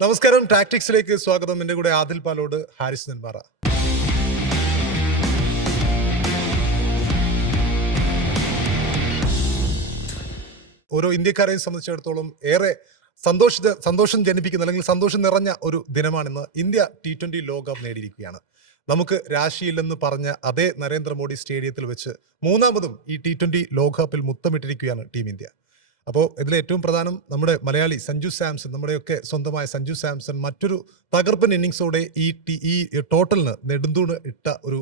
നമസ്കാരം, ടാക്ടിക്സിലേക്ക് സ്വാഗതം. എൻ്റെ കൂടെ ആദിൽ പാലോട്, ഹാരിസ് നെന്മാറ. ഓരോ ഇന്ത്യക്കാരെയും സംബന്ധിച്ചിടത്തോളം ഏറെ സന്തോഷം ജനിപ്പിക്കുന്ന അല്ലെങ്കിൽ സന്തോഷം നിറഞ്ഞ ഒരു ദിനമാണിന്ന്. ഇന്ത്യ T20 ലോകകപ്പ് നേടിയിരിക്കുകയാണ്. നമുക്ക് രാശിയില്ലെന്ന് പറഞ്ഞ അതേ നരേന്ദ്രമോദി സ്റ്റേഡിയത്തിൽ വെച്ച് മൂന്നാമതും ഈ T20 ലോകകപ്പിൽ മുത്തമിട്ടിരിക്കുകയാണ് ടീം ഇന്ത്യ. അപ്പോൾ ഇതിൽ ഏറ്റവും പ്രധാനം നമ്മുടെ മലയാളി സഞ്ജു സാംസൺ, നമ്മുടെയൊക്കെ സ്വന്തമായ സഞ്ജു സാംസൺ മറ്റൊരു തകർപ്പൻ ഇന്നിങ്സോടെ ഈ ടോട്ടലിന് നെടുന്തൂണ് ഇട്ട ഒരു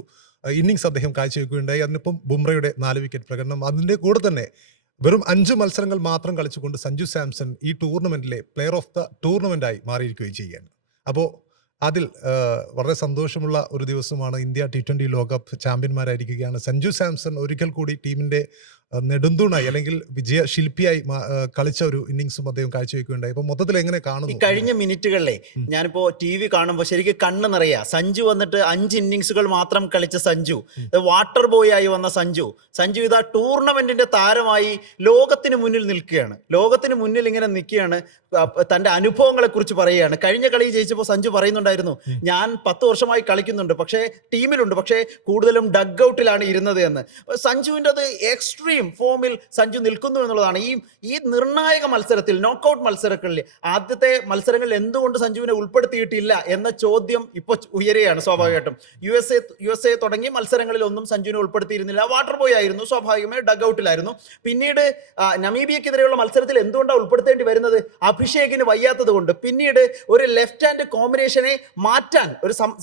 ഇന്നിങ്സ് അദ്ദേഹം കാഴ്ചവെക്കുകയുണ്ടായി. അതിനിപ്പം ബുംറയുടെ 4 വിക്കറ്റ് പ്രകടനം. അതിൻ്റെ കൂടെ തന്നെ വെറും 5 മത്സരങ്ങൾ മാത്രം കളിച്ചുകൊണ്ട് സഞ്ജു സാംസൺ ഈ ടൂർണമെന്റിലെ പ്ലെയർ ഓഫ് ദ ടൂർണമെന്റായി മാറിയിരിക്കുകയും ചെയ്യുകയാണ്. അപ്പോൾ അതിൽ വളരെ സന്തോഷമുള്ള ഒരു ദിവസമാണ്. ഇന്ത്യ T20 ലോകകപ്പ് ചാമ്പ്യന്മാരായിരിക്കുകയാണ്. സഞ്ജു സാംസൺ ഒരിക്കൽ കൂടി ടീമിന്റെ നെടുന്തൂണായി അല്ലെങ്കിൽ വിജയശില്പിയായി കളിച്ച ഒരു ഇന്നിങ്സും അദ്ദേഹം കാഴ്ചവെക്കുകയുണ്ടായി. അപ്പൊ മൊത്തത്തിൽ എങ്ങനെ കാണുന്നു? കഴിഞ്ഞ മിനിറ്റുകളിലെ ഞാനിപ്പോ TV കാണുമ്പോൾ ശരിക്കും കണ്ണ് നിറയാ. സഞ്ജു വന്നിട്ട് 5 ഇന്നിങ്സുകൾ മാത്രം കളിച്ച സഞ്ജു, വാട്ടർ ബോയ് ആയി വന്ന സഞ്ജു ഇതാ ടൂർണമെന്റിന്റെ താരമായി ലോകത്തിന് മുന്നിൽ നിൽക്കുകയാണ്. ലോകത്തിന് മുന്നിൽ ഇങ്ങനെ നിൽക്കുകയാണ്, തന്റെ അനുഭവങ്ങളെ കുറിച്ച് പറയുകയാണ്. കഴിഞ്ഞ കളി ജയിച്ചപ്പോൾ സഞ്ജു പറയുന്നുണ്ടായിരുന്നു, ഞാൻ 10 വർഷമായി കളിക്കുന്നുണ്ട്, പക്ഷേ ടീമിലുണ്ട്, പക്ഷേ കൂടുതലും ഡഗ് ഔട്ടിലാണ് ഇരുന്നത് എന്ന്. സഞ്ജുവിൻ്റെ അത് എക്സ്ട്രീം ഫോമിൽ സഞ്ജു നിൽക്കുന്നു എന്നുള്ളതാണ്. ഈ നിർണായക മത്സരത്തിൽ, നോക്കൌട്ട് മത്സരങ്ങളിൽ, ആദ്യത്തെ മത്സരങ്ങളിൽ എന്തുകൊണ്ട് സഞ്ജുവിനെ ഉൾപ്പെടുത്തിയിട്ടില്ല എന്ന ചോദ്യം ഇപ്പോൾ ഉയരുകയാണ്. സ്വാഭാവികമായിട്ടും യു എസ് എ തുടങ്ങിയ മത്സരങ്ങളിൽ ഒന്നും സഞ്ജുവിനെ ഉൾപ്പെടുത്തിയിരുന്നില്ല. വാട്ടർ ബോയ് ആയിരുന്നു, സ്വാഭാവികമായി ഡഗ് ഔട്ടിലായിരുന്നു. പിന്നീട് നമീബിയക്കെതിരെയുള്ള മത്സരത്തിൽ എന്തുകൊണ്ടാണ് ഉൾപ്പെടുത്തേണ്ടി വരുന്നത്? അഭിഷേകിന് വയ്യാത്തത് കൊണ്ട്. പിന്നീട് ഒരു ലെഫ്റ്റ് ഹാൻഡ് കോമ്പിനേഷനെ മാറ്റാൻ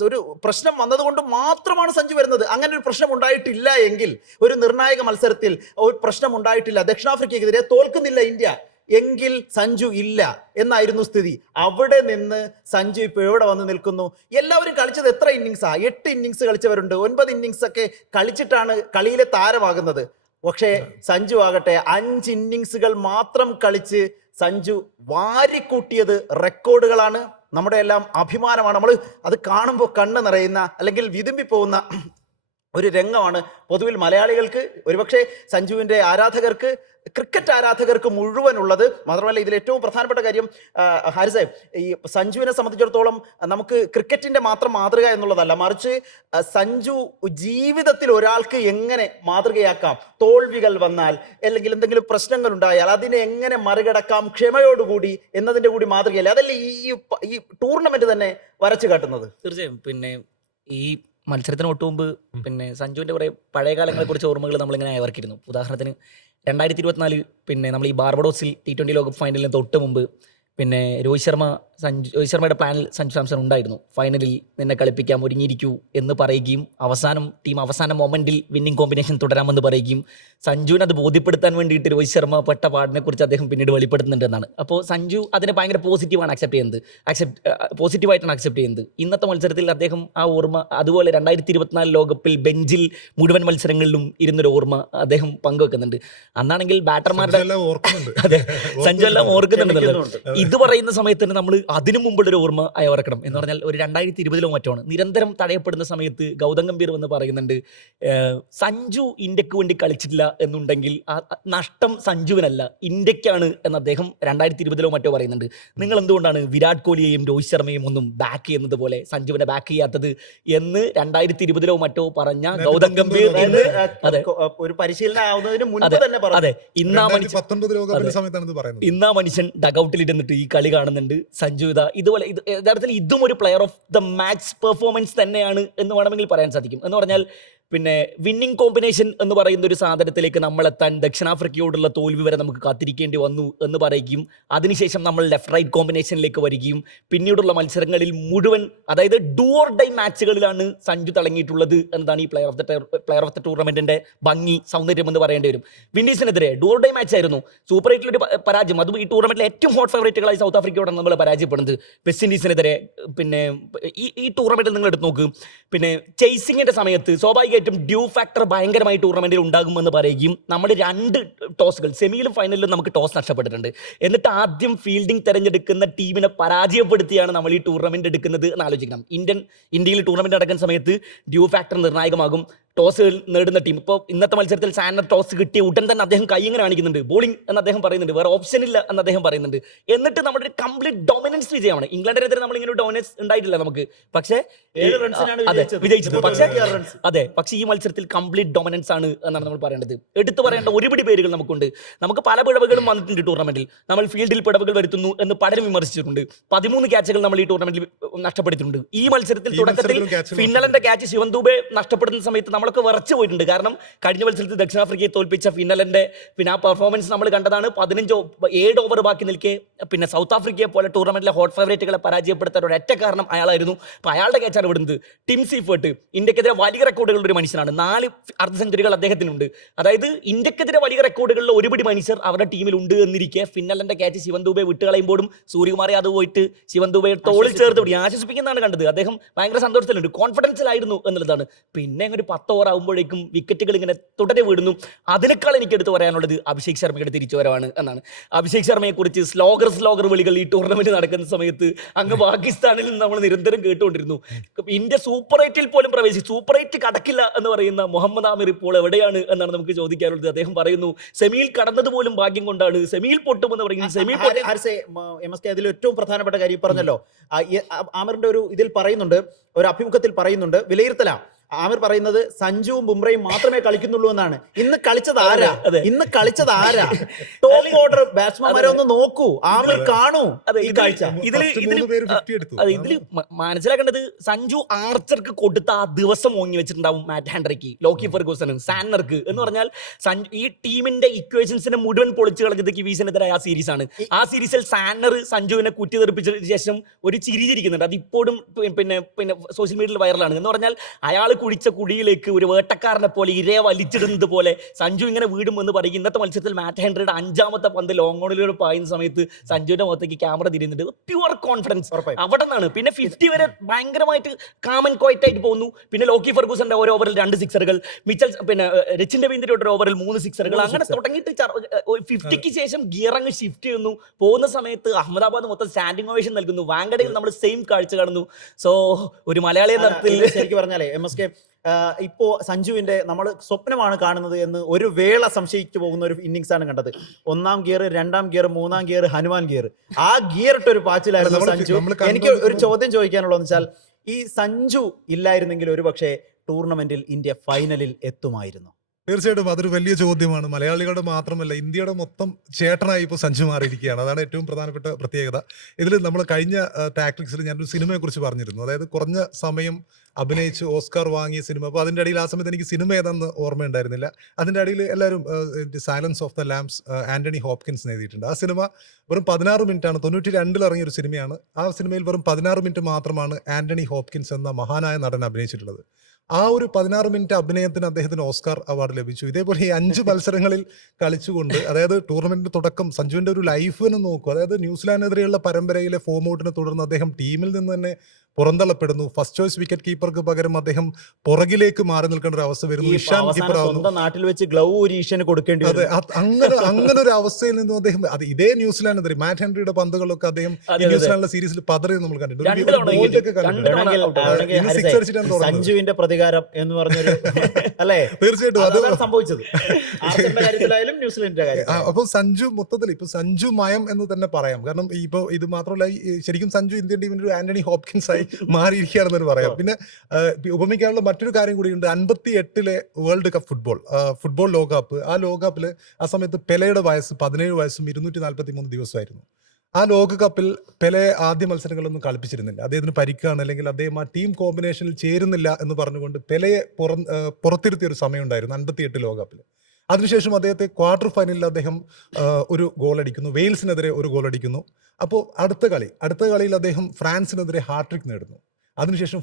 ഒരു പ്രശ്നം വന്നതുകൊണ്ട് മാത്രമാണ് സഞ്ജു വരുന്നത്. അങ്ങനെ ഒരു പ്രശ്നം ഉണ്ടായിട്ടില്ല എങ്കിൽ, ഒരു നിർണായക മത്സരത്തിൽ ഒരു പ്രശ്നം ഉണ്ടായിട്ടില്ല, ദക്ഷിണാഫ്രിക്കയ്ക്കെതിരെ തോൽക്കുന്നില്ല ഇന്ത്യ എങ്കിൽ സഞ്ജു ഇല്ല എന്നായിരുന്നു സ്ഥിതി. അവിടെ നിന്ന് സഞ്ജു ഇപ്പോൾ എവിടെ വന്ന് നിൽക്കുന്നു? എല്ലാവരും കളിച്ചത് എത്ര ഇന്നിങ്സാ? 8 ഇന്നിങ്സ് കളിച്ചവരുണ്ട്, 9 ഇന്നിങ്സ് ഒക്കെ കളിച്ചിട്ടാണ് കളിയിലെ താരമാകുന്നത്. പക്ഷേ സഞ്ജു ആകട്ടെ 5 ഇന്നിങ്സുകൾ മാത്രം കളിച്ച് സഞ്ജു വാരിക്കൂട്ടിയത് റെക്കോർഡുകളാണ്. നമ്മുടെ എല്ലാം അഭിമാനമാണ്. നമ്മൾ അത് കാണുമ്പോൾ കണ്ണ് നിറയുന്ന അല്ലെങ്കിൽ വിതുമ്പിപ്പോകുന്ന ഒരു രംഗമാണ്. പൊതുവിൽ മലയാളികൾക്ക്, ഒരുപക്ഷെ സഞ്ജുവിൻ്റെ ആരാധകർക്ക്, ക്രിക്കറ്റ് ആരാധകർക്ക് മുഴുവനുള്ളത്. മാത്രമല്ല ഇതിൽ ഏറ്റവും പ്രധാനപ്പെട്ട കാര്യം ഹാരിസേ, ഈ സഞ്ജുവിനെ സംബന്ധിച്ചിടത്തോളം നമുക്ക് ക്രിക്കറ്റിൻ്റെ മാത്രം മാതൃക എന്നുള്ളതല്ല, മറിച്ച് സഞ്ജു ജീവിതത്തിൽ ഒരാൾക്ക് എങ്ങനെ മാതൃകയാക്കാം, തോൽവികൾ വന്നാൽ അല്ലെങ്കിൽ എന്തെങ്കിലും പ്രശ്നങ്ങൾ ഉണ്ടായാൽ അതിനെ എങ്ങനെ മറികടക്കാം ക്ഷമയോടുകൂടി എന്നതിൻ്റെ കൂടി മാതൃകയല്ലേ അതല്ലേ ഈ ടൂർണമെന്റ് തന്നെ വരച്ചു കാട്ടുന്നത്? തീർച്ചയായും. പിന്നെ ഈ മത്സരത്തിന് ഒട്ടു മുമ്പ് പിന്നെ സഞ്ജുവിൻ്റെ കുറേ പഴയ കാലങ്ങളെ കുറിച്ച് ഓർമ്മകൾ നമ്മളിങ്ങനെ അയവർക്കിരുന്നു. ഉദാഹരണത്തിന് 2024 പിന്നെ നമ്മൾ ഈ ബാർബഡോസിൽ T20 ലോകകപ്പ് ഫൈനലിന് തൊട്ട് മുമ്പ് പിന്നെ രോഹിത് ശർമ്മയുടെ പ്ലാനിൽ സഞ്ജു സാംസൺ ഉണ്ടായിരുന്നു. ഫൈനലിൽ നിന്നെ കളിപ്പിക്കാം, ഒരുങ്ങിയിരിക്കൂ എന്ന് പറയുകയും ടീം അവസാന മൊമെന്റിൽ വിന്നിംഗ് കോമ്പിനേഷൻ തുടരാമെന്ന് പറയുകയും സഞ്ജുവിനെ അത് ബോധ്യപ്പെടുത്താൻ വേണ്ടിയിട്ട് രോഹിത് ശർമ്മ പെട്ട പാടിനെ കുറിച്ച് അദ്ദേഹം പിന്നീട് വെളിപ്പെടുത്തുന്നുണ്ട് എന്നാണ്. അപ്പോൾ സഞ്ജു അതിനെ ഭയങ്കര പോസിറ്റീവായിട്ടാണ് അക്സെപ്റ്റ് ചെയ്യുന്നത്. ഇന്നത്തെ മത്സരത്തിൽ അദ്ദേഹം ആ ഓർമ്മ, അതുപോലെ 2024 ലോകകപ്പിൽ ബെഞ്ചിൽ മുഴുവൻ മത്സരങ്ങളിലും ഇരുന്നൊരു ഓർമ്മ അദ്ദേഹം പങ്കുവെക്കുന്നുണ്ട്. അന്നാണെങ്കിൽ ബാറ്റർമാരുടെ അതെ സഞ്ജു എല്ലാം ഓർക്കുന്നുണ്ടെന്നുള്ളത്. ഇത് പറയുന്ന സമയത്ത് തന്നെ നമ്മൾ അതിനു മുമ്പുള്ളൊരു ഓർമ്മ അയവറക്കണം. എന്ന് പറഞ്ഞാൽ ഒരു 2020 മറ്റാണ് നിരന്തരം തടയപ്പെടുന്ന സമയത്ത് ഗൗതം ഗംഭീർ എന്ന് പറയുന്നുണ്ട്, സഞ്ജു ഇന്ത്യക്ക് വേണ്ടി കളിച്ചിട്ടില്ല എന്നുണ്ടെങ്കിൽ നഷ്ടം സഞ്ജുവിനല്ല ഇന്ത്യക്കാണ് എന്ന് അദ്ദേഹം 2020 മറ്റോ പറയുന്നുണ്ട്. നിങ്ങൾ എന്തുകൊണ്ടാണ് വിരാട് കോഹ്ലിയെയും രോഹിത് ശർമ്മയും ഒന്നും ബാക്ക് ചെയ്യുന്നത് പോലെ സഞ്ജുവിനെ ബാക്ക് ചെയ്യാത്തത് എന്ന് 2020 മറ്റോ പറഞ്ഞ ഗൗതം ഗംഭീർ ഒരു പരിശീലനം മുൻപ് തന്നെ പറഞ്ഞു. അതെ, ഇന്നാ മനുഷ്യൻ ഡഗൌട്ടിൽ ഇരുന്നിട്ട് ഈ കളി കാണുന്നുണ്ട്. സഞ്ജു ഇതുപോലെ യഥാർത്ഥത്തിൽ ഇതും ഒരു player of the match performance തന്നെയാണ് എന്ന് വേണമെങ്കിൽ പറയാൻ സാധിക്കും. എന്ന് പറഞ്ഞാൽ പിന്നെ വിന്നിംഗ് കോമ്പിനേഷൻ എന്ന് പറയുന്ന ഒരു സാധനത്തിലേക്ക് നമ്മളെത്താൻ ദക്ഷിണാഫ്രിക്കയോടുള്ള തോൽവി വരെ നമുക്ക് കാത്തിരിക്കേണ്ടി വന്നു എന്ന് പറയുകയും അതിനുശേഷം നമ്മൾ ലെഫ്റ്റ് റൈറ്റ് കോമ്പിനേഷനിലേക്ക് വരികയും പിന്നീടുള്ള മത്സരങ്ങളിൽ മുഴുവൻ, അതായത് ഡു ഓർ ഡൈ മാച്ചുകളിലാണ് സഞ്ജു തിളങ്ങിയിട്ടുള്ളത് എന്നതാണ് ഈ പ്ലെയർ ഓഫ് ദ ടൂർണമെന്റിന്റെ ഭംഗി, സൗന്ദര്യം എന്ന് പറയേണ്ടി വരും. വിൻഡീസിനെതിരെ ഡു ഓർ ഡൈ മാച്ച് ആയിരുന്നു. സൂപ്പർ 8 പരാജയം, അതും ഈ ടൂർണമെന്റിലെ ഏറ്റവും ഹോട്ട് ഫേവറേറ്റുകളായി സൗത്ത് ആഫ്രിക്കയോടാണ് നമ്മൾ പരാജയപ്പെടുന്നത്. വെസ്റ്റ് ഇൻഡീസിനെതിരെ പിന്നെ ഈ ടൂർണമെന്റിൽ നിങ്ങൾ എടുത്ത് നോക്ക്. പിന്നെ ചേസിങ്ങിന്റെ സമയത്ത് സ്വാഭാവിക ഡ്യൂ ഫാക്ടർ ഭയങ്കരമായി ടൂർണമെന്റിൽ ഉണ്ടാകുമെന്ന് പറയുകയും നമ്മൾ 2 ടോസുകൾ സെമിയിലും ഫൈനലിലും നമുക്ക് ടോസ് നഷ്ടപ്പെട്ടിട്ടുണ്ട്. എന്നിട്ട് ആദ്യം ഫീൽഡിംഗ് തെരഞ്ഞെടുക്കുന്ന ടീമിനെ പരാജയപ്പെടുത്തിയാണ് നമ്മൾ ഈ ടൂർണമെന്റ് എടുക്കുന്നത് എന്ന് ആലോചിക്കണം. ഇന്ത്യയിൽ ടൂർണമെന്റ് നടക്കുന്ന സമയത്ത് ഡ്യൂ ഫാക്ടർ നിർണായകമാകും. ടോസ് നേടുന്ന ടീം. ഇപ്പോൾ ഇന്നത്തെ മത്സരത്തിൽ സാനർ ടോസ് കിട്ടിയ ഉടൻ തന്നെ അദ്ദേഹം കൈ ഇങ്ങനെ കാണിക്കുന്നുണ്ട്, ബോളിംഗ് എന്ന് അദ്ദേഹം പറയുന്നുണ്ട്, വേറെ ഓപ്ഷൻ ഇല്ല എന്ന് അദ്ദേഹം പറയുന്നുണ്ട്. എന്നിട്ട് നമ്മുടെ ഒരു കംപ്ലീറ്റ് ഡൊമിനൻസ് വിജയമാണ്. ഇംഗ്ലണ്ടിനെതിരെ നമ്മൾ ഇങ്ങനെ ഒരു ഡൊമിനൻസ് ഉണ്ടായിട്ടില്ല നമുക്ക്, പക്ഷേ 7 റൺസിനാണ് അതെ വിജയിച്ചത്. പക്ഷേ 26 runs. അതെ, പക്ഷേ ഈ മത്സരത്തിൽ കംപ്ലീറ്റ് ഡൊമിനൻസ് ആണ് എന്നാണ് നമ്മൾ പറയേണ്ടത്. എടുത്തു പറയേണ്ട ഒരുപിടി പേരുകൾ നമുക്കുണ്ട്. നമുക്ക് പല പിഴവുകളും വന്നിട്ടുണ്ട് ടൂർണമെന്റിൽ. നമ്മൾ ഫീൽഡിൽ പിഴവുകൾ വരുത്തുന്നു എന്ന് പലരും വിമർശിച്ചിട്ടുണ്ട്. 13 ക്യാച്ചുകൾ നമ്മൾ ഈ ടൂർണമെന്റിൽ നഷ്ടപ്പെടുത്തിയിട്ടുണ്ട്. ഈ മത്സരത്തിൽ തുടക്കത്തിൽ ഫിന്നലന്റെ ക്യാച്ച് ശിവൻ ദൂബെ നഷ്ടപ്പെടുന്ന സമയത്ത് നമ്മളൊക്കെ വിറച്ചു പോയിട്ടുണ്ട്. കാരണം കഴിഞ്ഞ മത്സരത്തിൽ ദക്ഷിണാഫ്രിക്കയെ തോൽപ്പിച്ച ഫിന്നലന്റെ ആ പെർഫോമൻസ് നമ്മൾ കണ്ടതാണ്. 7 ഓവർ ബാക്കി നിൽക്കെ സൗത്ത് ആഫ്രിക്കയെ പോലെ ടൂർണമെന്റിലെ ഹോട്ട് ഫേവറേറ്റുകളെ പരാജയപ്പെടുത്താൻ ഒരൊറ്റ കാരണം അയാളായിരുന്നു. അപ്പോൾ അയാളുടെ ക്യാച്ചാണ് വിടുന്നത്. ടിം സീഫേർട്ട് ഇന്ത്യക്കെതിരെ വലിയ റെക്കോർഡുകളുടെ ഒരു മനുഷ്യനാണ്. 4 അർദ്ധ സെഞ്ചുറികൾ അദ്ദേഹത്തിനുണ്ട്. അതായത് ഇന്ത്യക്കെതിരെ വലിയ റെക്കോർഡുകളിൽ ഒരുപിടി മനുഷ്യർ അവരുടെ ടീമിലുണ്ട് എന്നിരിക്കെ ഫിന്നലന്റെ ക്യാച്ച് ശിവൻ ദൂബെ വിട്ടുകളയുമ്പോഴും സൂര്യകുമാർ യാദവ് പോയിട്ട് ശിവൻ ദൂബയെ തോളിൽ ചേർത്ത് പിടി ആശ്വസിപ്പിക്കുന്നതാണ് കണ്ടത്. അദ്ദേഹം ഭയങ്കര സന്തോഷത്തിലുണ്ട്, കോൺഫിഡൻസിലായിരുന്നു എന്നുള്ളതാണ്. പിന്നെ ഒരു 10 ഓവർ ആകുമ്പോഴേക്കും വിക്കറ്റുകൾ ഇങ്ങനെ തുടരെ വീടുന്നു. അതിനേക്കാൾ എനിക്ക് എടുത്ത് പറയാനുള്ളത് അഭിഷേക് ശർമ്മയുടെ തിരിച്ചുവരവാണ് എന്നാണ്. അഭിഷേക് ശർമ്മയെ കുറിച്ച് സ്ലോഗർ വിളികൾ ഈ ടൂർണമെന്റ് നടക്കുന്ന സമയത്ത് അങ്ങ് പാകിസ്ഥാനിൽ നിന്ന് നമ്മൾ നിരന്തരം കേട്ടുകൊണ്ടിരുന്നു. ഇന്ത്യ സൂപ്പർ 8-ൽ പോലും പ്രവേശിച്ചു, സൂപ്പർ 8 കടക്കില്ല എന്ന് പറയുന്ന മുഹമ്മദ് ആമിർ ഇപ്പോൾ എവിടെയാണ് എന്നാണ് നമുക്ക് ചോദിക്കാനുള്ളത്. അദ്ദേഹം പറയുന്നു സെമിയിൽ കടന്നതുപോലും ഭാഗ്യം കൊണ്ടാണ്, സെമിയിൽ പൊട്ടുമെന്ന് പറയുന്നത്. സെമിയിൽ അതിൽ ഏറ്റവും പ്രധാനപ്പെട്ട കാര്യം പറഞ്ഞല്ലോ, ആമിറിന്റെ ഒരു ഇതിൽ പറയുന്നുണ്ട്, ഒരു അഭിമുഖത്തിൽ പറയുന്നുണ്ട്, വിലയിരുത്തലാ ആമിർ പറയുന്നത് സഞ്ജുവും ബുംറയും മാത്രമേ കളിക്കുന്നുള്ളൂ എന്നാണ്. ഇന്ന് കളിച്ചത് ആരാ? ടോപ്പ് ഓർഡർ ബാറ്റ്സ്മാൻമാരെ ഒന്ന് നോക്കൂ, ആമിർ കാണൂ ഈ കാഴ്ച. ഇതിൽ മനസ്സിലാക്കേണ്ടത് സഞ്ജു ആർച്ചർക്ക് കൊടുത്ത ആ ദിവസം ഓങ്ങി വെച്ചിട്ടുണ്ടാവും മാറ്റ് ഹാൻഡ്രിക്ക്, ലോക്കി ഫെർഗൂസന്, സാന്നർക്ക് എന്ന് പറഞ്ഞാൽ ഈ ടീമിന്റെ ഇക്വേഷൻസിനെ മുഴുവൻ പൊളിച്ചു കളഞ്ഞത് കിവീസിനെതിരായ ആ സീരീസ് ആണ്. ആ സീരീസിൽ സാന്നർ സഞ്ജുവിനെ കുറ്റി തെറിപ്പിച്ചതിന് ശേഷം ഒരു ചിരിച്ചിരിക്കുന്നുണ്ട്. അത് ഇപ്പോഴും പിന്നെ സോഷ്യൽ മീഡിയയിൽ വൈറലാണ്. എന്ന് പറഞ്ഞാൽ അയാൾ കുഴിച്ച കുഴിയിലേക്ക് ഒരു വേട്ടക്കാരനെ പോലെ ഇരയെ വലിച്ചിടുന്നത് പോലെ സഞ്ജു ഇങ്ങനെ വീടുമെന്ന് പറയും. ഇന്നത്തെ മത്സരത്തിൽ മാറ്റ് ഹെൻറിയുടെ 5ാമത്തെ പന്ത് ലോങ് ഓണിലൂടെ പായുന്ന സമയത്ത് സഞ്ജുവിന്റെ മുഖത്തേക്ക് ക്യാമറ തിരിയുന്നുണ്ട്. പ്യുവർ കോൺഫിഡൻസ് അവിടെ നിന്നാണ്. പിന്നെ 50 വരെ ഭയങ്കരമായിട്ട് കാമൻ ക്വയറ്റ് ആയിട്ട് പോകുന്നു. പിന്നെ ലോക്കി ഫെർഗൂസന്റെ ഒരു ഓവറിൽ 2 സിക്സറുകൾ, മിച്ചൽ രച്ചിൻ രവീന്ദ്രയുടെ ഒരു ഓവറിൽ 3 സിക്സറുകൾ, അങ്ങനെ തുടങ്ങിയിട്ട് 50ക്ക് ശേഷം ഗിയർ അങ്ങ് ഷിഫ്റ്റ് ചെയ്യുന്നു. പോകുന്ന സമയത്ത് അഹമ്മദാബാദ് മൊത്തം സ്റ്റാൻഡിംഗ് ഓവേഷൻ നൽകുന്നു. വാങ്കഡയിൽ നമ്മൾ സെയിം കാഴ്ച കാണുന്നു. സോ ഒരു മലയാളി എന്ന അർത്ഥത്തിൽ ശരിക്കും പറഞ്ഞാലേ MSK ഇപ്പോ സഞ്ജുവിന്റെ നമ്മൾ സ്വപ്നമാണ് കാണുന്നത് എന്ന് ഒരു വേള സംശയിച്ചു പോകുന്ന ഒരു ഇന്നിങ്സ് ആണ് കണ്ടത്. 1ാം gear, 2ാം gear, 3ാം gear, Hanuman gear, ആ ഗിയർ ഇട്ട ഒരു പാച്ചിലായിരുന്നു സഞ്ജു. എനിക്ക് ഒരു ചോദ്യം ചോദിക്കാനുള്ളതെന്ന് വെച്ചാൽ, ഈ സഞ്ജു ഇല്ലായിരുന്നെങ്കിൽ ഒരു പക്ഷേ ടൂർണമെന്റിൽ ഇന്ത്യ ഫൈനലിൽ എത്തുമായിരുന്നു. തീർച്ചയായിട്ടും അതൊരു വലിയ ചോദ്യമാണ്. മലയാളികളുടെ മാത്രമല്ല, ഇന്ത്യയുടെ മൊത്തം ചേട്ടനായി ഇപ്പോൾ സഞ്ജു മാറിയിരിക്കുകയാണ്. അതാണ് ഏറ്റവും പ്രധാനപ്പെട്ട പ്രത്യേകത. ഇതിൽ നമ്മൾ കഴിഞ്ഞ ടാക്ടിക്സിൽ ഞാനൊരു സിനിമയെ കുറിച്ച് പറഞ്ഞിരുന്നു. അതായത് കുറഞ്ഞ സമയം അഭിനയിച്ച് ഓസ്കാർ വാങ്ങിയ സിനിമ. അപ്പോൾ അതിൻ്റെ ഇടയിൽ ആ സമയത്ത് എനിക്ക് സിനിമ ഏതാണെന്ന് ഓർമ്മയുണ്ടായിരുന്നില്ല. അതിൻ്റെ ഇടയിൽ എല്ലാവരും Silence of the Lambs Anthony Hopkins എഴുതിയിട്ടുണ്ട്. ആ സിനിമ വെറും 16 മിനിറ്റാണ്. 92 ഇറങ്ങിയ ഒരു സിനിമയാണ്. ആ സിനിമയിൽ വെറും 16 മിനിറ്റ് മാത്രമാണ് ആന്റണി ഹോപ്കിൻസ് എന്ന മഹാനായ നടൻ അഭിനയിച്ചിട്ടുള്ളത്. ആ ഒരു 16 മിനിറ്റ് അഭിനയത്തിന് അദ്ദേഹത്തിന് ഓസ്കാർ അവാർഡ് ലഭിച്ചു. ഇതേപോലെ ഈ 5 മത്സരങ്ങളിൽ കളിച്ചുകൊണ്ട്, അതായത് ടൂർണമെന്റിന്റെ തുടക്കം സഞ്ജുവിന്റെ ഒരു ലൈഫ് എന്ന് നോക്കും. അതായത് ന്യൂസിലാൻഡിനെതിരെയുള്ള പരമ്പരയിലെ ഫോം ഔട്ടിനെ തുടർന്ന് അദ്ദേഹം ടീമിൽ നിന്ന് തന്നെ പുറന്തള്ളപ്പെടുന്നു. ഫസ്റ്റ് ചോയ്സ് വിക്കറ്റ് കീപ്പർക്ക് പകരം അദ്ദേഹം പുറകിലേക്ക് മാറി നിൽക്കേണ്ട ഒരു അവസ്ഥ വരുന്നു. ഇഷാൻ കീപ്പർ ആവുന്നു. നാട്ടിൽ വെച്ച് ഗ്ലൗ ഒരു ഈഷന് കൊടുക്കേണ്ടി. അതെ, അങ്ങനെ ഒരു അവസ്ഥയിൽ നിന്നും അദ്ദേഹം ഇതേ ന്യൂസിലാൻഡിനെതിരെ മാറ്റ് ഹെൻറിയുടെ പന്തുകളൊക്കെ അദ്ദേഹം ന്യൂസിലാൻഡിലെ സീരീസിൽ പതറി നമ്മൾ കണ്ടിട്ടുണ്ട്. സഞ്ജുവിന്റെ പ്രതികാരം എന്ന് പറഞ്ഞൊരു അല്ലേ? തീർച്ചയായിട്ടും അത് സംഭവിച്ചത് കാര്യത്തിലായാലും ന്യൂസിലാൻഡിന്റെ കാര്യം. അപ്പൊ സഞ്ജു മൊത്തത്തിൽ ഇപ്പൊ സഞ്ജു മയം എന്ന് തന്നെ പറയാം. കാരണം ഇപ്പൊ ഇത് മാത്രമല്ല, ശരിക്കും സഞ്ജു ഇന്ത്യൻ ടീമിന്റെ ഒരു ആന്റണി ഹോപ്കിൻസ് ആയി മാറിയിരിക്കുകയാണെന്ന് പറയാം. പിന്നെ ഉപമിക്കാനുള്ള മറ്റൊരു കാര്യം കൂടിയുണ്ട്. 58-ലെ വേൾഡ് കപ്പ് ഫുട്ബോൾ ലോകകപ്പ്. ആ ലോകകപ്പിൽ ആ സമയത്ത് പെലെയുടെ വയസ്സ് 17 വയസ്സും 243 ദിവസമായിരുന്നു. ആ ലോകകപ്പിൽ പെലെ ആദ്യ മത്സരങ്ങളൊന്നും കളിപ്പിച്ചിരുന്നില്ല. അദ്ദേഹത്തിന് പരിക്കാണ്, അല്ലെങ്കിൽ അദ്ദേഹം ആ ടീം കോമ്പിനേഷനിൽ ചേരുന്നില്ല എന്ന് പറഞ്ഞുകൊണ്ട് പെലെയെ പുറത്തിരുത്തിയ ഒരു സമയം ഉണ്ടായിരുന്നു 58 ലോകകപ്പിൽ. അതിനുശേഷം അദ്ദേഹത്തെ ക്വാർട്ടർ ഫൈനലിൽ അദ്ദേഹം ഒരു ഗോൾ അടിക്കുന്നു, വെയിൽസിനെതിരെ ഒരു ഗോൾ അടിക്കുന്നു. അപ്പോൾ അടുത്ത കളിയിൽ അദ്ദേഹം ഫ്രാൻസിനെതിരെ ഹാട്രിക് നേടുന്നു. അതിനുശേഷം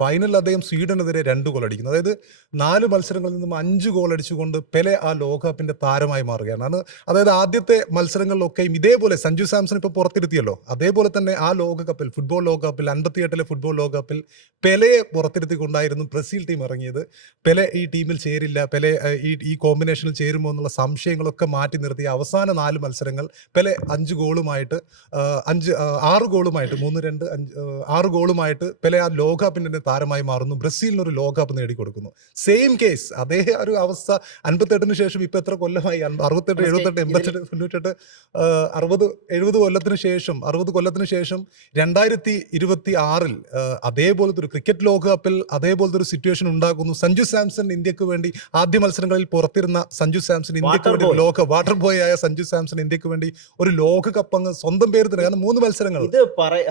ഫൈനലിൽ അദ്ദേഹം സ്വീഡനെതിരെ 2 ഗോൾ അടിക്കുന്നു. അതായത് 4 മത്സരങ്ങളിൽ നിന്നും 5 ഗോൾ അടിച്ചുകൊണ്ട് പെലെ ആ ലോകകപ്പിന്റെ താരമായി മാറുകയാണ്. അതായത് ആദ്യത്തെ മത്സരങ്ങളിലൊക്കെയും ഇതേപോലെ സഞ്ജു സാംസൺ ഇപ്പോൾ പുറത്തിരുത്തിയല്ലോ, അതേപോലെ തന്നെ ആ ലോകകപ്പിൽ 58-ലെ ഫുട്ബോൾ ലോകകപ്പിൽ പെലെയെ പുറത്തിരുത്തിക്കൊണ്ടായിരുന്നു ബ്രസീൽ ടീം ഇറങ്ങിയത്. പെലെ ഈ ടീമിൽ ചേരില്ല, പെലെ ഈ കോമ്പിനേഷനിൽ ചേരുമോ എന്നുള്ള സംശയങ്ങളൊക്കെ മാറ്റി നിർത്തി അവസാന 4 മത്സരങ്ങൾ പെലെ 6 ഗോളുമായിട്ട് 3-2 6 ഗോളുമായിട്ട് പെലെ ആ ലോകകപ്പിന്റെ താരമായി മാറുന്നു, ബ്രസീലിന് ഒരു ലോകകപ്പ് നേടിക്കൊടുക്കുന്നു. സെയിം കേസ്, അതേ ഒരു അവസ്ഥ 58 ശേഷം ഇപ്പൊ എത്ര കൊല്ലമായി? 68, 78, 88, 98, 60 കൊല്ലത്തിന് ശേഷം 2026 അതേപോലത്തെ ഒരു ക്രിക്കറ്റ് ലോകകപ്പിൽ അതേപോലത്തെ ഒരു സിറ്റുവേഷൻ ഉണ്ടാകുന്നു. സഞ്ജു സാംസൺ ഇന്ത്യക്ക് വേണ്ടി ആദ്യ മത്സരങ്ങളിൽ പുറത്തിരുന്ന സഞ്ജു സാംസൺ ഇന്ത്യക്ക് വേണ്ടി വാട്ടർ ബോയ് ആയ സഞ്ജു സാംസൺ ഇന്ത്യക്ക് വേണ്ടി ഒരു ലോകകപ്പ് അങ്ങ് സ്വന്തം പേര് തന്നെ. കാരണം 3 മത്സരങ്ങൾ. ഇത്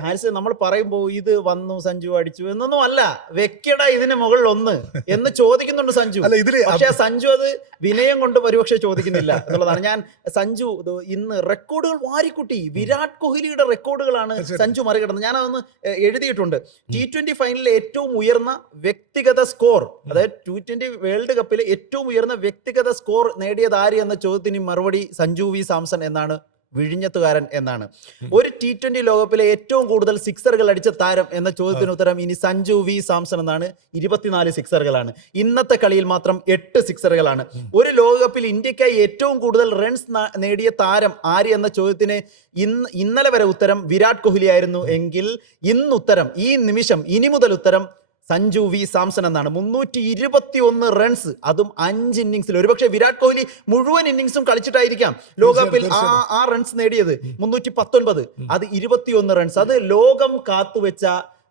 ഹാരിസ്, നമ്മൾ പറയുമ്പോ ഇത് വന്നു സഞ്ജു അടിച്ചു എന്നൊന്നും അല്ല, വെക്കട ഇതിന് മുകളിൽ 1 എന്ന് ചോദിക്കുന്നുണ്ട് സഞ്ജു. അല്ല, ഇതില് പക്ഷെ സഞ്ജു അത് വിനയം കൊണ്ട് ഒരുപക്ഷെ ചോദിക്കുന്നില്ല എന്നുള്ളതാണ്. ഞാൻ സഞ്ജു ഇന്ന് റെക്കോർഡുകൾ വാരിക്കുട്ടി, വിരാട് കോഹ്ലിയുടെ റെക്കോർഡുകളാണ് സഞ്ജു മറികടന്നത്. ഞാൻ അതൊന്ന് എഴുതിയിട്ടുണ്ട്. T20 ഫൈനലിലെ ഏറ്റവും ഉയർന്ന വ്യക്തിഗത സ്കോർ, അതായത് T20 വേൾഡ് കപ്പിലെ ഏറ്റവും ഉയർന്ന വ്യക്തിഗത സ്കോർ നേടിയത് ആര് എന്ന ചോദ്യത്തിന് മറുപടി സഞ്ജു വി സാംസൺ എന്നാണ്, വിഴിഞ്ഞത്തുകാരൻ എന്നാണ്. ഒരു T20 ലോകകപ്പിലെ ഏറ്റവും കൂടുതൽ സിക്സറുകൾ അടിച്ച താരം എന്ന ചോദ്യത്തിന് ഉത്തരം ഇനി സഞ്ജു വി സാംസൺ എന്നാണ്. 24 സിക്സറുകളാണ്. ഇന്നത്തെ കളിയിൽ മാത്രം 8 സിക്സറുകളാണ്. ഒരു ലോകകപ്പിൽ ഇന്ത്യക്കായി ഏറ്റവും കൂടുതൽ റൺസ് നേടിയ താരം ആര് എന്ന ചോദ്യത്തിന് ഇന്നലെ വരെ ഉത്തരം വിരാട് കോഹ്ലി ആയിരുന്നു എങ്കിൽ ഇന്ന് ഉത്തരം, ഈ നിമിഷം ഇനി മുതൽ ഉത്തരം സഞ്ജു വി സാംസൺ എന്നാണ്. 321 റൺസ്, അതും 5 ഇന്നിംഗ്സിൽ. ഒരുപക്ഷെ വിരാട് കോഹ്ലി മുഴുവൻ ഇന്നിംഗ്സും കളിച്ചിട്ടായിരിക്കാം ലോകകപ്പിൽ ആ റൺസ് നേടിയത്. 319, അത് 21 റൺസ്. അത് ലോകം കാത്തുവെച്ച,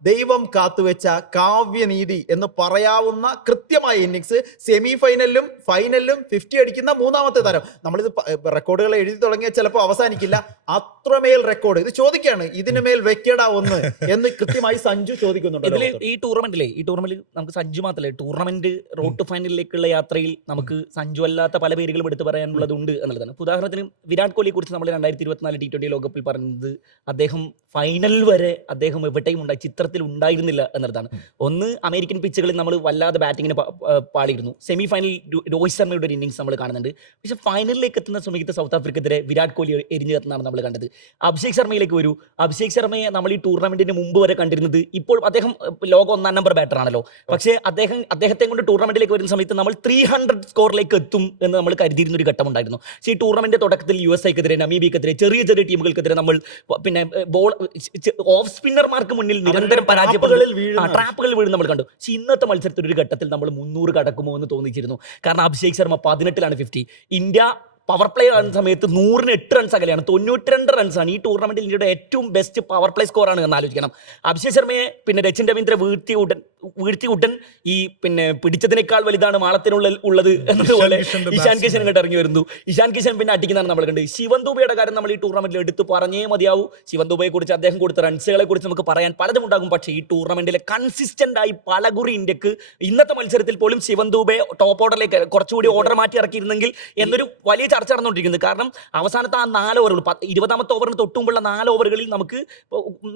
ദൈവം കാത്തുവെച്ച കാവ്യനീതി എന്ന് പറയാവുന്ന കൃത്യമായ ഇന്നിങ്സ്. സെമി ഫൈനലിലും ഫൈനലിലും 50 അടിക്കുന്ന 3ാമത്തെ താരം. നമ്മളിത് റെക്കോർഡുകൾ എഴുതി തുടങ്ങിയാൽ ചിലപ്പോൾ അവസാനിക്കില്ല, അത്രമേൽ റെക്കോർഡ്. ഇത് ചോദിക്കുകയാണ്, ഇതിന് മേൽ വെക്കടാ 1 എന്ന് കൃത്യമായി സഞ്ജു ചോദിക്കുന്നുണ്ട്. ഈ ടൂർണമെന്റിൽ നമുക്ക് സഞ്ജു മാത്രമല്ല, ടൂർണമെന്റ് റോഡ് ടു ഫൈനലിലേക്കുള്ള യാത്രയിൽ നമുക്ക് സഞ്ജു അല്ലാത്ത പല പേരുകളും എടുത്തു പറയാനുള്ളതുണ്ട് എന്നുള്ളതാണ്. ഉദാഹരണത്തിന് വിരാട് കോഹ്ലിയെ കുറിച്ച് നമ്മൾ 2024 T20 ലോകകപ്പിൽ പറഞ്ഞത് അദ്ദേഹം ഫൈനൽ വരെ അദ്ദേഹം എവിടെയും ചിത്രത്തിൽ ഉണ്ടായിരുന്നില്ല എന്നുള്ളതാണ്. ഒന്ന്, അമേരിക്കൻ പിച്ചുകളിൽ നമ്മൾ വല്ലാതെ ബാറ്റിങ്ങിന് പാളിയിരുന്നു. സെമി ഫൈനൽ രോഹിത് ശർമ്മയുടെ ഒരു ഇന്നിംഗ്സ് നമ്മൾ കാണുന്നുണ്ട്. പക്ഷെ ഫൈനലിലേക്ക് എത്തുന്ന സമയത്ത് സൗത്ത് ആഫ്രിക്കെതിരെ വിരാട് കോഹ്ലി എരിഞ്ഞു കത്തുന്നതാണ് നമ്മൾ കണ്ടത്. അഭിഷേക് ശർമ്മയിലേക്ക് വരൂ. അഭിഷേക് ശർമ്മയെ നമ്മൾ ഈ ടൂർണമെന്റിന് മുമ്പ് വരെ കണ്ടിരുന്നത്, ഇപ്പോൾ അദ്ദേഹം ലോക 1ാം നമ്പർ ബാറ്റർ ആണല്ലോ, പക്ഷേ അദ്ദേഹത്തെ കൊണ്ട് ടൂർണമെന്റിലേക്ക് വരുന്ന സമയത്ത് നമ്മൾ 300 സ്കോറിലേക്ക് എത്തും എന്ന് നമ്മൾ കരുതിയിരുന്ന ഒരു ഘട്ടം ഉണ്ടായിരുന്നു. പക്ഷേ ഈ ടൂർണമെന്റ് തുടക്കത്തിൽ USA-ക്കെതിരെ, നമീബിയക്കെതിരെ, ചെറിയ ചെറിയ ടീമുകൾക്കെതിരെ നമ്മൾ പിന്നെ ബോൾ ഓഫ് സ്പിന്നർമാർക്ക് മുന്നിൽ നിരന്തരം പരാജയപ്പെടുകളിൽ വീഴും നമ്മൾ കണ്ടു. പക്ഷെ ഇന്നത്തെ മത്സരത്തിൽ ഒരു ഘട്ടത്തിൽ നമ്മൾ 300 കടക്കുമോ എന്ന് തോന്നിച്ചിരുന്നു. കാരണം അഭിഷേക് ശർമ്മ 18ലാണ് 50. ഇന്ത്യ പവർ പ്ലേ കാണുന്ന സമയത്ത് 100-ന് 8 റൺസ് അകലെയാണ്. 92 റൺസാണ്. ഈ ടൂർണമെന്റിൽ ഇന്ത്യയുടെ ഏറ്റവും ബെസ്റ്റ് പവർ പ്ലേ സ്കോറാണ് എന്ന് ആലോചിക്കണം. അഭിഷേക് ശർമ്മയെ പിന്നെ രച്ചിൻ രവീന്ദ്ര വീഴ്ത്തികൂട്ടൻ ഈ പിന്നെ പിടിച്ചതിനേക്കാൾ വലുതാണ് മാളത്തിനുള്ളിൽ ഉള്ളത് എന്നതുപോലെ ഇഷാൻ കിഷൻ ഇങ്ങോട്ട് ഇറങ്ങി വരുന്നു. ഇഷാൻ കിഷൻ പിന്നെ അടിക്കുന്നതാണ് നമ്മൾ കണ്ടത്. ശിവൻ ദുബെയുടെ കാര്യം നമ്മൾ ഈ ടൂർണമെന്റിൽ എടുത്ത് പറഞ്ഞേ മതിയാവൂ. ശിവൻ ദുബെയെ കുറിച്ച്, അദ്ദേഹം കൊടുത്ത റൺസുകളെ കുറിച്ച് നമുക്ക് പറയാൻ പലതും ഉണ്ടാകും. പക്ഷേ ഈ ടൂർണമെന്റിലെ കൺസിസ്റ്റന്റ് ആയി പലകുറി ഇന്ത്യക്ക് ഇന്നത്തെ മത്സരത്തിൽ പോലും ശിവൻ ദുബെ ടോപ്പ് ഓർഡറിലേക്ക് കുറച്ചുകൂടി ഓർഡർ മാറ്റി ഇറക്കിയിരുന്നെങ്കിൽ എന്നൊരു വലിയ ചർച്ച നടന്നുകൊണ്ടിരിക്കുന്നത്. കാരണം അവസാനത്തെ ആ 4 ഓവറുകൾ, 20ാമത്തെ ഓവറിന് തൊട്ടുമുള്ള 4 ഓവറുകളിൽ നമുക്ക്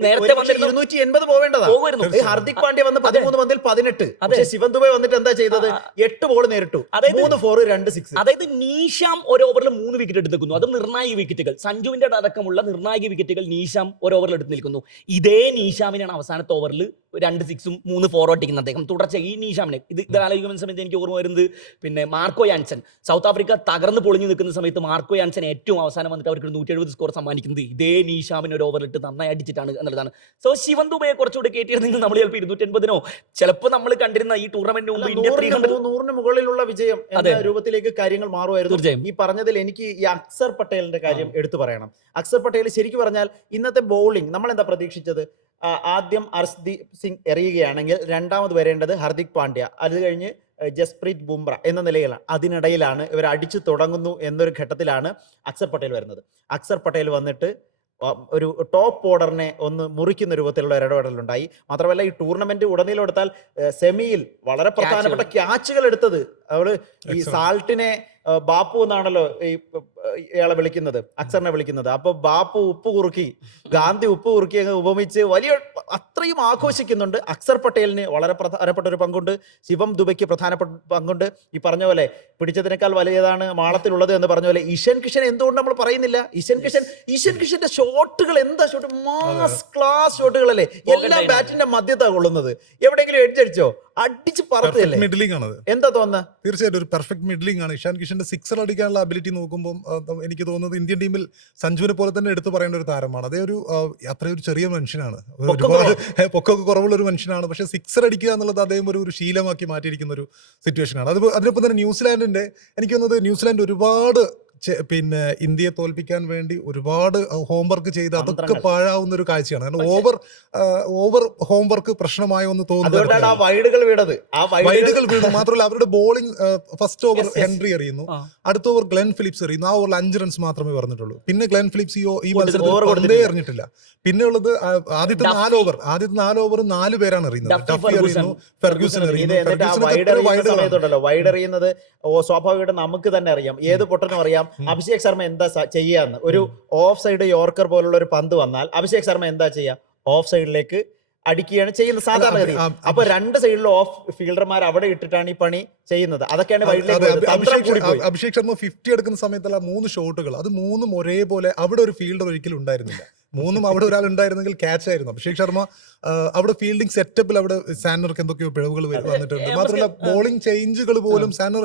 നേരത്തെ 280 പോവേണ്ടതായിരുന്നു. ഹാർദിക് പാണ്ഡ്യ വന്ന് 13 പന്തിൽ 18. പക്ഷേ ശിവൻ ദുബെ വന്നിട്ട് എന്താ ചെയ്തത്? 8 ബോൾ നേരിട്ടു. 3 4 2 6. അതായത് നീഷാം ഒരു ഓവറിൽ 3 വിക്കറ്റ് എടുത്ത് നിൽക്കുന്നു. അതും നിർണായക വിക്കറ്റുകൾ, സഞ്ജുവിന്റെ അടക്കമുള്ള നിർണായക വിക്കറ്റുകൾ നീഷാം ഒരു ഓവറിൽ എടുത്ത് നിൽക്കുന്നു. ഇതേ നീഷാമിനാണ് അവസാനത്തെ ഓവറിൽ 2 6ഉം 3 4 അടിക്കുന്നത് അദ്ദേഹം. തുടർച്ച ഈ നീഷാമിനെ ഇത് ആലോചിക്കുന്ന സമയത്ത് എനിക്ക് ഓർമ്മ വരുന്നത് പിന്നെ മാർക്കോ യാൻസൺ. സൗത്ത് ആഫ്രിക്ക തകർന്ന് പൊളിഞ്ഞു നിൽക്കുന്ന സമയത്ത് മാർക്കോ യാൻസൺ ഏറ്റവും അവസാനം വന്നിട്ട് അവർക്ക് 170 സ്കോർ സമ്മാനിക്കുന്നത് ഇതേ നീഷാമിന് ഒരു ഓവറിലിട്ട് നന്നായി അടിച്ചിട്ടാണ് എന്നുള്ളതാണ്. സോ ശിവൻ ദുബെയെ കുറച്ചുകൂടി കയറ്റിയിരുന്നെങ്കിൽ നമ്മൾ ചിലപ്പോൾ 280-നോ ചിലപ്പോൾ നമ്മൾ കണ്ടിരുന്ന ഈ ടൂർണമെന്റിന് മുമ്പ് ഇന്ത്യ 100-ന് മുകളിലുള്ള വിജയം എന്ന രൂപത്തിലേക്ക് കാര്യങ്ങൾ മാറുമായിരുന്നു. ഈ പറഞ്ഞതിൽ എനിക്ക് ഈ അക്സർ പട്ടേലിന്റെ കാര്യം എടുത്തു പറയണം. അക്സർ പട്ടേൽ ശരിക്കും പറഞ്ഞാൽ ഇന്നത്തെ ബൗളിംഗ് നമ്മൾ എന്താ പ്രതീക്ഷിച്ചത്? ആദ്യം അർഷ്ദീപ് സിംഗ് എറിയുകയാണെങ്കിൽ രണ്ടാമത് വരേണ്ടത് ഹാർദിക് പാണ്ഡ്യ, അത് കഴിഞ്ഞ് ജസ്പ്രീത് ബുംറ എന്ന നിലയിലാണ്. അതിനിടയിലാണ് ഇവർ അടിച്ചു തുടങ്ങുന്നു എന്നൊരു ഘട്ടത്തിലാണ് അക്സർ പട്ടേൽ വരുന്നത്. അക്സർ പട്ടേൽ വന്നിട്ട് ഒരു ടോപ്പ് ഓർഡറിനെ ഒന്ന് മുറിക്കുന്ന രൂപത്തിലുള്ള ഒരു ഇടപെടലുണ്ടായി. മാത്രമല്ല ഈ ടൂർണമെന്റ് ഉടനീളം എടുത്താൽ സെമിയിൽ വളരെ പ്രധാനപ്പെട്ട ക്യാച്ചുകൾ എടുത്തത് അവള് ഈ സാൾട്ടിനെ ബാപ്പു എന്നാണല്ലോ ഇയാളെ വിളിക്കുന്നത്, അക്സറിനെ വിളിക്കുന്നത്. അപ്പൊ ബാപ്പു ഉപ്പ് കുറുക്കി, ഗാന്ധി ഉപ്പ് കുറുക്കി അങ്ങ് ഉപമിച്ച് വലിയ അത്രയും ആഘോഷിക്കുന്നുണ്ട്. അക്സർ പട്ടേലിന് വളരെ പ്രധാനപ്പെട്ട ഒരു പങ്കുണ്ട്, ശിവം ദുബെക്ക് പ്രധാനപ്പെട്ട പങ്കുണ്ട്. ഈ പറഞ്ഞ പോലെ പിടിച്ചതിനേക്കാൾ വലിയതാണ് മാളത്തിലുള്ളത് എന്ന് പറഞ്ഞ പോലെ ഇഷാൻ കിഷൻ എന്തുകൊണ്ട് നമ്മൾ പറയുന്നില്ല? ഇഷാൻ കിഷന്റെ ഷോട്ടുകൾ എന്താ ഷോട്ട്, മാസ് ക്ലാസ് ഷോട്ടുകളല്ലേ, എല്ലാ ബാറ്റിന്റെ മധ്യത്താണ് കൊള്ളുന്നത്. എവിടെയെങ്കിലും എഡ്ജ് അടിച്ചോ? അടിച്ച് പറത്തല്ലേ. എന്താ തോന്നുന്നത്? തീർച്ചയായിട്ടും ഒരു പെർഫെക്റ്റ് മിഡ്ലിംഗ് ആണ്. ഇഷാൻ കിഷന്റെ സിക്സർ അടിക്കാനുള്ള അബിലിറ്റി നോക്കുമ്പോൾ എനിക്ക് തോന്നുന്നത് ഇന്ത്യൻ ടീമിൽ സഞ്ജുവിനെ പോലെ തന്നെ എടുത്തു പറയേണ്ട ഒരു താരമാണ്. അതേ ഒരു അത്രയൊരു ചെറിയ മനുഷ്യനാണ്, ഒരുപാട് പൊക്കമൊക്കെ കുറവുള്ള ഒരു മനുഷ്യനാണ്. പക്ഷേ സിക്സർ അടിക്കുക എന്നുള്ളത് അദ്ദേഹം ഒരു ശീലമാക്കി മാറ്റിയിരിക്കുന്ന ഒരു സിറ്റുവേഷനാണ്. അതിനൊപ്പം തന്നെ ന്യൂസിലാൻഡിന്റെ എനിക്ക് തോന്നുന്നത് ന്യൂസിലാൻഡ് ഒരുപാട് പിന്നെ ഇന്ത്യയെ തോൽപ്പിക്കാൻ വേണ്ടി ഒരുപാട് ഹോംവർക്ക് ചെയ്ത് അതൊക്കെ പാഴാവുന്ന ഒരു കാഴ്ചയാണ്. കാരണം ഓവർ ഹോംവർക്ക് പ്രശ്നമായോ എന്ന് തോന്നുന്നു. വൈഡുകൾ വീണു. മാത്രമല്ല അവരുടെ ബോളിംഗ് ഫസ്റ്റ് ഓവർ ഹെൻറി എറിയുന്നു, അടുത്ത ഓവർ ഗ്ലെൻ ഫിലിപ്സ് എറിയുന്നു. ആ ഓവർ 5 റൺസ് മാത്രമേ പറഞ്ഞിട്ടുള്ളൂ. പിന്നെ ഗ്ലെൻ ഫിലിപ്സ് ഈ മത്സരത്തിൽ പന്തേ എറിഞ്ഞിട്ടില്ല. പിന്നെ ഉള്ളത് ആദ്യത്തെ 4 ഓവർ 4 പേരാണ് എറിയുന്നത്. ഡഫി എറിയുന്നു, ഫെർഗ്യൂസൺ എറിയുന്നു. വൈഡ് എറിയുന്നത് സ്വാഭാവികമായിട്ട് നമുക്ക് തന്നെ അറിയാം, ഏത് പൊട്ടനും അറിയാം അഭിഷേക് ശർമ്മ എന്താ ചെയ്യാന്ന്. ഒരു ഓഫ് സൈഡ് യോർക്കർ പോലുള്ള ഒരു പന്ത് വന്നാൽ അഭിഷേക് ശർമ്മ എന്താ ചെയ്യാ, ഓഫ് സൈഡിലേക്ക് അടിക്കുകയാണ് ചെയ്യുന്നത് സാധാരണഗതി. അപ്പൊ 2 സൈഡിലും ഓഫ് ഫീൽഡർമാർ അവിടെ ഇട്ടിട്ടാണ് ഈ പണി ചെയ്യുന്നത്. അതൊക്കെയാണ് അഭിഷേക് ശർമ്മ 50 എടുക്കുന്ന സമയത്തുള്ള 3 ഷോട്ടുകൾ, അത് 3 ഒരേപോലെ അവിടെ ഒരു ഫീൽഡർ ഒരിക്കലും ഉണ്ടായിരുന്നില്ല. 3 അവിടെ ഒരാൾ ഉണ്ടായിരുന്നെങ്കിൽ ക്യാച്ച് ആയിരുന്നു. അഭിഷേക് ശർമ്മ അവിടെ ഫീൽഡിംഗ് സെറ്റപ്പിൽ അവിടെ സാനർക്ക് എന്തൊക്കെയോ പിഴവുകൾ വന്നിട്ടുണ്ട്. മാത്രമല്ല ബോളിംഗ് ചേഞ്ചുകൾ പോലും സാനർ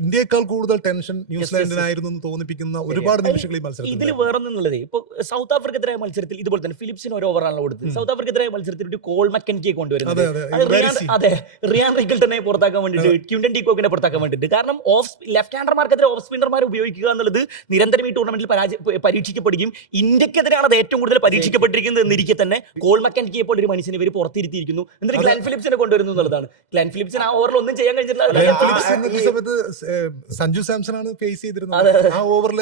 ഇന്ത്യയെക്കാൾ കൂടുതൽ ടെൻഷൻ ന്യൂസിലാൻഡിനായിരുന്നു എന്ന് തോന്നിപ്പിക്കുന്ന ഒരുപാട് നിമിഷങ്ങൾ ഈ മത്സരത്തിൽ. ഇതിൽ വേറൊന്നുള്ളത്, ഇപ്പൊ സൗത്ത് ആഫ്രിക്കെതിരായ മത്സരത്തിൽ ഇതുപോലെ തന്നെ ഫിലിപ്സിന് ഒരു ഓവറാണ് കൊടുത്തത്. സൗത്ത് ആഫ്രിക്കെതിരായ മത്സരത്തിൽ ഒരു കോൾ മെക്കൻകിയെ കൊണ്ടുവരുന്നത്, അതെ റിയാൻ റിഗിൾട്ടനെ പുറത്താക്കാൻ വേണ്ടിയിട്ട്, ക്വിന്റൻ ഡീകോക്കിനെ പുറത്താക്കാൻ വേണ്ടിയിട്ട്. കാരണം ലെഫ്റ്റ് ഹാൻഡർമാർക്കെതിരെ ഓഫ് സ്പിന്നർമാർ ഉപയോഗിക്കുക എന്നുള്ളത് നിരന്തരം ഈ ടൂർണമെന്റിൽ പരീക്ഷിക്കപ്പെടുകയും ഇന്ത്യക്കെതിരെയാണ് അത് ഏറ്റവും കൂടുതൽ പരീക്ഷിക്കപ്പെട്ടിരിക്കുന്നത് എന്നിരിക്കെ തന്നെ കോൾ മെക്കൻകിയെ പോലെ ഒരു മനുഷ്യനെ ഇവർ പുറത്തിരുത്തിയിരിക്കുന്നു. എന്നിട്ട് ഗ്ലെൻ ഫിലിപ്സിനെ കൊണ്ടുവരുന്നു എന്നുള്ളതാണ്. ഗ്ലെൻ ഫിലിപ്സിന് ആ ഓവറിൽ ഒന്നും ചെയ്യാൻ കഴിഞ്ഞിട്ടില്ല. സഞ്ജു സാംസൺ ആണ് ഫേസ് ചെയ്തിരുന്നത് ആ ഓവറിൽ.